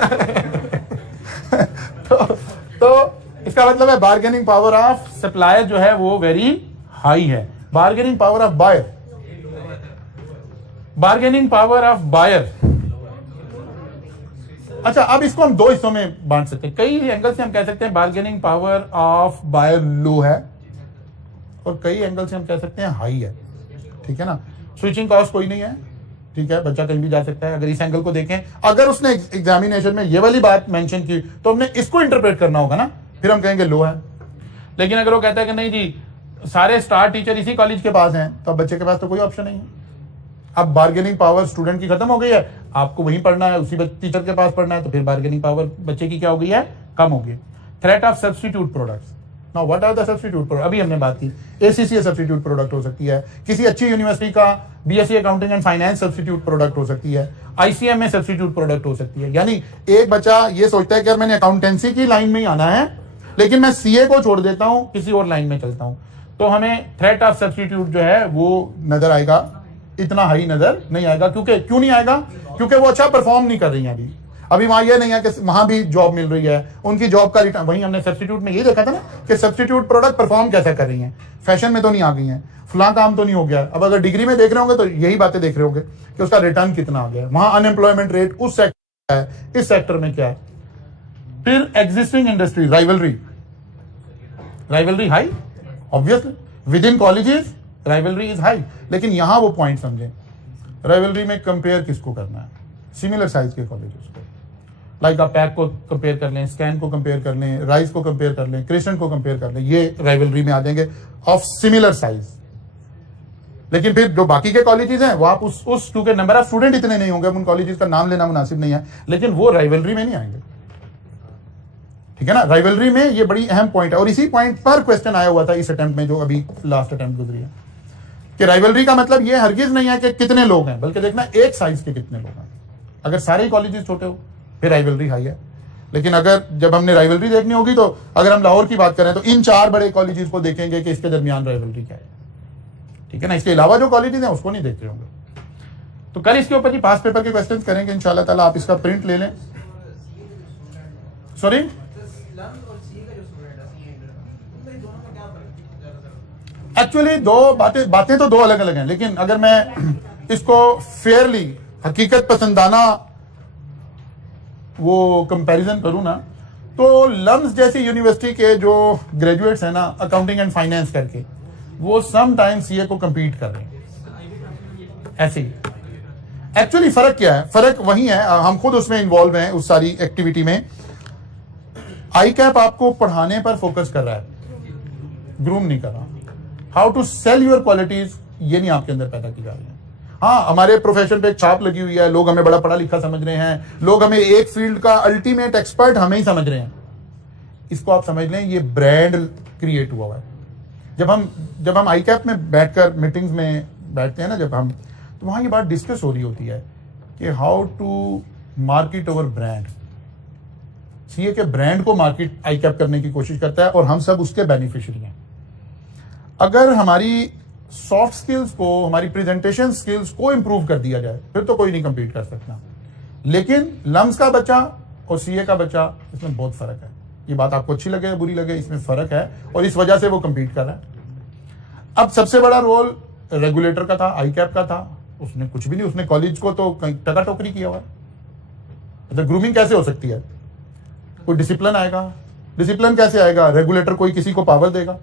तो इसका मतलब है बार्गेनिंग पावर ऑफ सप्लायर जो है वो वेरी हाई है। Bargaining power of buyer, bargaining power of buyer, अच्छा अब इसको हम दो हिस्सों में बांट सकते हैं। कई एंगल से हम कह सकते हैं बार्गेनिंग पावर ऑफ बायर लो है, और कई एंगल से हम कह सकते हैं हाई है। ठीक है ना? स्विचिंग कॉस्ट कोई नहीं है, ठीक है, बच्चा कहीं भी जा सकता है। अगर इस एंगल को देखें, अगर उसने एग्जामिनेशन में ये वाली बात मेंशन की तो हमने इसको इंटरप्रेट करना होगा ना, फिर हम कहेंगे लो है। लेकिन अगर वो कहता है कि नहीं जी सारे स्टार टीचर इसी कॉलेज के पास हैं, तो अब बच्चे के पास तो कोई ऑप्शन नहीं है। अब बार्गेनिंग पावर स्टूडेंट की खत्म हो गई है, आपको वहीं पढ़ना है, उसी टीचर के पास पढ़ना है, तो फिर बार्गेनिंग पावर बच्चे की क्या हो गई है, कम हो गई। Threat of substitute products, now what are the substitute product, अभी हमने बात की एसीसीए सब्स्टिट्यूट प्रोडक्ट हो सकती है, किसी अच्छी यूनिवर्सिटी का BSc accounting and finance substitute product हो सकती है, आईसीएमए सब्स्टिट्यूट प्रोडक्ट हो सकती है। यानी एक बच्चा ये सोचता है कि यार मैंने अकाउंटेंसी की लाइन में ही आना है, लेकिन मैं सीए को छोड़ देता हूं, किसी और लाइन में चलता हूं, तो हमें थ्रेट ऑफ सब्स्टिट्यूट जो है वो नजर आएगा, इतना हाई नजर नहीं आएगा। क्यों नहीं आएगा? क्योंकि वो अच्छा परफॉर्म नहीं कर रही है अभी वहां ये नहीं है कि वहां भी जॉब मिल रही है, उनकी जॉब का रिटर्न, वहीं हमने सब्स्टिट्यूट में ये देखा था ना कि सब्स्टिट्यूट प्रोडक्ट परफॉर्म कैसा कर रही हैं, फैशन में तो नहीं आ गई हैं, फला काम तो नहीं हो गया। अब अगर डिग्री में देख रहे होंगे तो यही बातें देख रहे होंगे कि उसका रिटर्न कितना आ गया, वहां अनएम्प्लॉयमेंट रेट उस सेक्टर है, इस सेक्टर में क्या है। फिर existing industry, rivalry high, obviously with in colleges rivalry is high, लेकिन यहां वो पॉइंट समझें, राइवलरी में कंपेयर किसको करना है, सिमिलर साइज के कॉलेजेस को, लाइक आप पैक को कंपेयर कर लें, स्कैन को कंपेयर कर लें, राइस को कंपेयर कर लें, क्रिस्टन को कंपेयर कर लें, ये राइवलरी में आ जाएंगे ऑफ सिमिलर साइज। लेकिन फिर जो बाकी के कॉलेजेस हैं वो आप उस क्योंकि नंबर ऑफ स्टूडेंट इतने नहीं होंगे, उन कॉलेजेस का नाम लेना मुनासिब नहीं है, लेकिन वो राइवलरी में नहीं आएंगे। ठीक है ना? राइवलरी में ये बड़ी अहम पॉइंट है, और इसी पॉइंट पर क्वेश्चन आया हुआ था इस अटेम्प्ट में जो अभी लास्ट अटेम्प्ट गुजरी है, कि राइवलरी का मतलब ये हरगिज नहीं है कि कितने लोग हैं, बल्कि देखना एक साइज के कितने लोग हैं। अगर सारे ही कॉलेजेस छोटे हो फिर राइवलरी हाई है, लेकिन अगर जब हमने राइवलरी देखनी होगी तो अगर हम लाहौर की बात करें तो इन 4 बड़े कॉलेजेस को देखेंगे कि इसके दरमियान राइवलरी क्या है। ठीक है ना? इसके अलावा जो कॉलेजेस हैं उसको नहीं देखते होंगे। तो कल इसके ऊपर ही पास पेपर के क्वेश्चंस करेंगे इंशाल्लाह ताला, आप इसका प्रिंट ले लें। सॉरी, एक्चुअली दो बातें तो दो अलग अलग हैं, लेकिन अगर मैं इसको फेयरली हकीकत पसंदाना वो कंपैरिजन करूं ना, तो लम्स जैसी यूनिवर्सिटी के जो ग्रेजुएट्स हैं ना अकाउंटिंग एंड फाइनेंस करके, वो सम टाइम सीए को compete कर रहे हैं ऐसे ही। एक्चुअली फर्क क्या है? फर्क वही है, हम खुद उसमें इन्वॉल्व हैं उस सारी एक्टिविटी में। आई कैप आपको पढ़ाने पर फोकस कर रहा है, ग्रूम नहीं कर रहा। How to sell your qualities ये नहीं आपके अंदर पैदा की जा रही है। हाँ, हमारे प्रोफेशन पे एक छाप लगी हुई है, लोग हमें बड़ा पढ़ा लिखा समझ रहे हैं, लोग हमें एक फील्ड का अल्टीमेट एक्सपर्ट हमें ही समझ रहे हैं। इसको आप समझ लें, ये ब्रांड क्रिएट हुआ है। जब हम आई कैप में बैठकर मीटिंग्स में बैठते हैं ना, जब हम, तो वहां ये बात डिस्कस हो रही होती है कि how to market our brand. CA के ब्रांड को मार्केट आई कैप करने की कोशिश करता है और हम सब उसके बेनिफिशियरी हैं। अगर हमारी सॉफ्ट स्किल्स को, हमारी प्रेजेंटेशन स्किल्स को इंप्रूव कर दिया जाए फिर तो कोई नहीं कंपीट कर सकता। लेकिन लम्स का बच्चा और सीए का बच्चा, इसमें बहुत फर्क है। ये बात आपको अच्छी लगे या बुरी लगे, इसमें फर्क है और इस वजह से वो कंपीट कर रहा है। अब सबसे बड़ा रोल रेगुलेटर का था, आई कैप का था। उसने कुछ भी नहीं, उसने कॉलेज को तो टका टोकरी किया हुआ है। तो ग्रूमिंग कैसे हो सकती है? कोई डिसिप्लिन आएगा? डिसिप्लिन कैसे आएगा? रेगुलेटर कोई किसी को पावर देगा?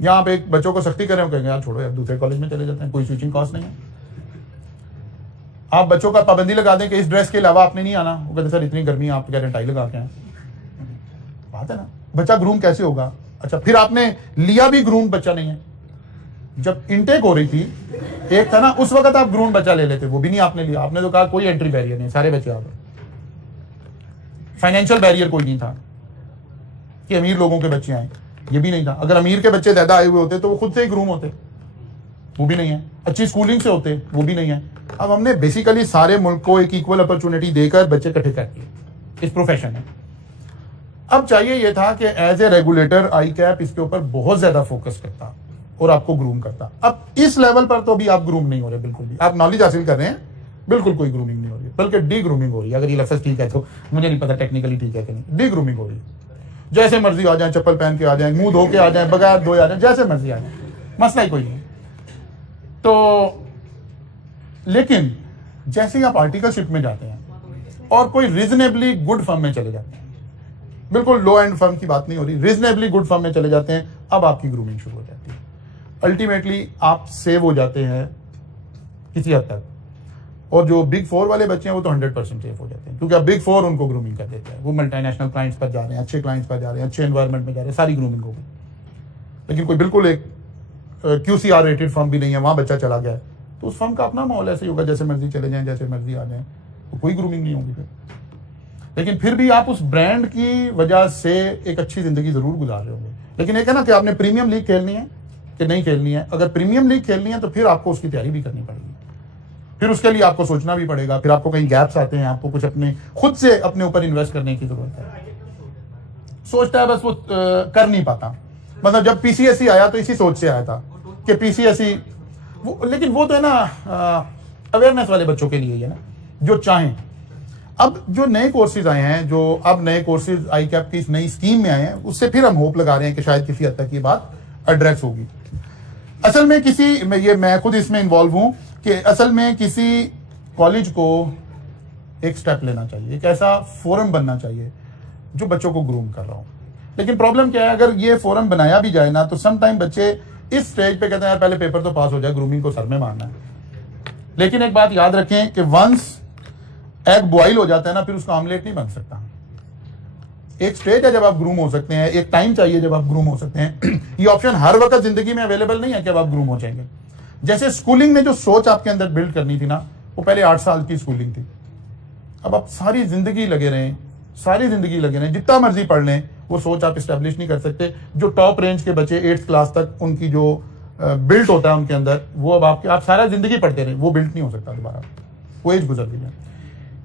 यहां आप एक बच्चों को सख्ती करें, कहेंगे यार छोड़ो यार, दूसरे कॉलेज में चले जाते हैं, कोई स्विचिंग कॉस्ट नहीं है। आप बच्चों का पाबंदी लगा दें कि इस ड्रेस के अलावा आपने नहीं आना, वो कहते सर इतनी गर्मी है, आप कह रहे हैं टाई लगा के आए। बात है ना, बच्चा ग्रूम कैसे होगा? अच्छा, फिर आपने लिया भी ग्रूम बच्चा नहीं है। जब इनटेक हो रही थी, एक था ना, उस वक्त आप ग्रूम बच्चा ले लेते, वो भी नहीं आपने लिया। आपने तो कहा कोई एंट्री बैरियर नहीं, सारे बच्चे आ गए। फाइनेंशियल बैरियर कोई नहीं था कि अमीर लोगों के बच्चे आए, ये भी नहीं था। अगर अमीर के बच्चे ज्यादा आए हुए होते तो वो खुद से ही ग्रूम होते, वो भी नहीं है। अच्छी स्कूलिंग से होते, वो भी नहीं है। अब हमने बेसिकली सारे मुल्क को एक इक्वल अपॉर्चुनिटी देकर बच्चे इकट्ठे कर दिए। इस प्रोफेशन में। अब चाहिए ये था कि as a regulator I cap इसके ऊपर बहुत ज्यादा फोकस करता और आपको ग्रूम करता। अब इस लेवल पर तो भी आप ग्रूम नहीं हो रहे बिल्कुल भी, आप नॉलेज हासिल कर रहे हैं, बिल्कुल कोई ग्रूमिंग नहीं हो रही है, बल्कि डी ग्रूमिंग हो रही है। अगर ये लफ्ज ठीक है तो मुझे नहीं पता टेक्निकली ठीक है कि नहीं, डी ग्रूमिंग हो रही है। जैसे मर्जी आ जाए, चप्पल पहन के आ जाए, मुंह धो के आ जाए, बगैर धोए आ जाए, जैसे मर्जी आ जाए, मसला ही कोई नहीं। तो लेकिन जैसे ही आप आर्टिकलशिप में जाते हैं और कोई रीजनेबली गुड फर्म में चले जाते हैं, बिल्कुल लो एंड फर्म की बात नहीं हो रही, रीजनेबली गुड फर्म में चले जाते हैं, अब आपकी ग्रूमिंग शुरू हो जाती है। अल्टीमेटली आप सेव हो जाते हैं किसी हद तक, और जो बिग 4 वाले बच्चे हैं वो तो 100% सेफ हो जाते हैं, क्योंकि अब बिग 4 उनको ग्रूमिंग कर देते हैं। वो मल्टीनेशनल क्लाइंट्स पर जा रहे हैं, अच्छे क्लाइंट्स पर जा रहे हैं, अच्छे एनवायरनमेंट में जा रहे हैं, सारी ग्रूमिंग होगी। लेकिन कोई बिल्कुल एक QCR रेटेड फर्म भी नहीं है, वहां बच्चा चला गया है, तो उस फर्म का अपना माहौल ऐसे ही होगा, जैसे मर्जी चले जाएं, जैसे मर्जी आ जाएं, तो कोई ग्रूमिंग नहीं होगी फिर। लेकिन फिर भी आप उस ब्रांड की वजह से एक अच्छी जिंदगी जरूर गुजार रहे होंगे। लेकिन एक है ना कि आपने प्रीमियम लीग खेलनी है कि नहीं खेलनी है। अगर प्रीमियम लीग खेलनी है तो फिर आपको उसकी तैयारी भी करनी पड़ेगी, फिर उसके लिए आपको सोचना भी पड़ेगा, फिर आपको कहीं गैप्स आते हैं, आपको कुछ अपने खुद से अपने ऊपर इन्वेस्ट करने की जरूरत है। सोचता है बस वो कर नहीं पाता। मतलब जब PCSE आया तो इसी सोच से आया था कि PCSE वो, लेकिन वो तो है ना अवेयरनेस वाले बच्चों के लिए है ना, जो चाहें। अब जो नए कोर्सेज आए हैं, जो अब नए कोर्सेज आई कैप की इस नई स्कीम में आए हैं, उससे फिर हम होप लगा रहे हैं कि शायद किसी हद तक ये बात एड्रेस होगी। असल में मैं खुद इसमें इन्वॉल्व हूं कि असल में किसी कॉलेज को एक स्टेप लेना चाहिए, एक ऐसा फोरम बनना चाहिए जो बच्चों को ग्रूम कर रहा हो। लेकिन प्रॉब्लम क्या है, अगर ये फोरम बनाया भी जाए ना, तो सम टाइम बच्चे इस स्टेज पे कहते हैं यार पहले पेपर तो पास हो जाए, ग्रूमिंग को सर में मारना है। लेकिन एक बात याद रखें कि वंस एग बॉइल हो जाता है ना, फिर उसका ऑमलेट नहीं बन सकता। एक स्टेज है जब आप ग्रूम हो सकते हैं, एक टाइम चाहिए जब आप ग्रूम हो सकते हैं। ये ऑप्शन हर वक्त जिंदगी में अवेलेबल नहीं है कि अब आप ग्रूम हो जाएंगे। जैसे स्कूलिंग में जो सोच आपके अंदर बिल्ड करनी थी ना, वो पहले 8 साल की स्कूलिंग थी। अब आप सारी जिंदगी लगे रहें, जितना मर्जी पढ़ लें, वो सोच आप इस्टेब्लिश नहीं कर सकते। जो टॉप रेंज के बच्चे 8th क्लास तक उनकी जो बिल्ट होता है उनके अंदर, वो अब आप सारा जिंदगी पढ़ते रहे, वो बिल्ट नहीं हो सकता दोबारा, वो एज गुजर गई है।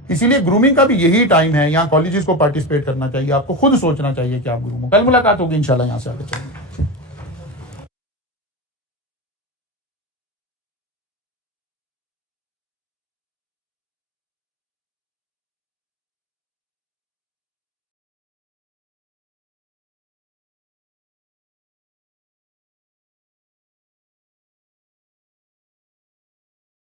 इसीलिए ग्रूमिंग का भी यही टाइम है, यहाँ कॉलेजेस को पार्टिसिपेट करना चाहिए, आपको खुद सोचना चाहिए कि आप ग्रूम हो। कल मुलाकात होगी इंशाल्लाह, यहाँ से आगे चलेंगे।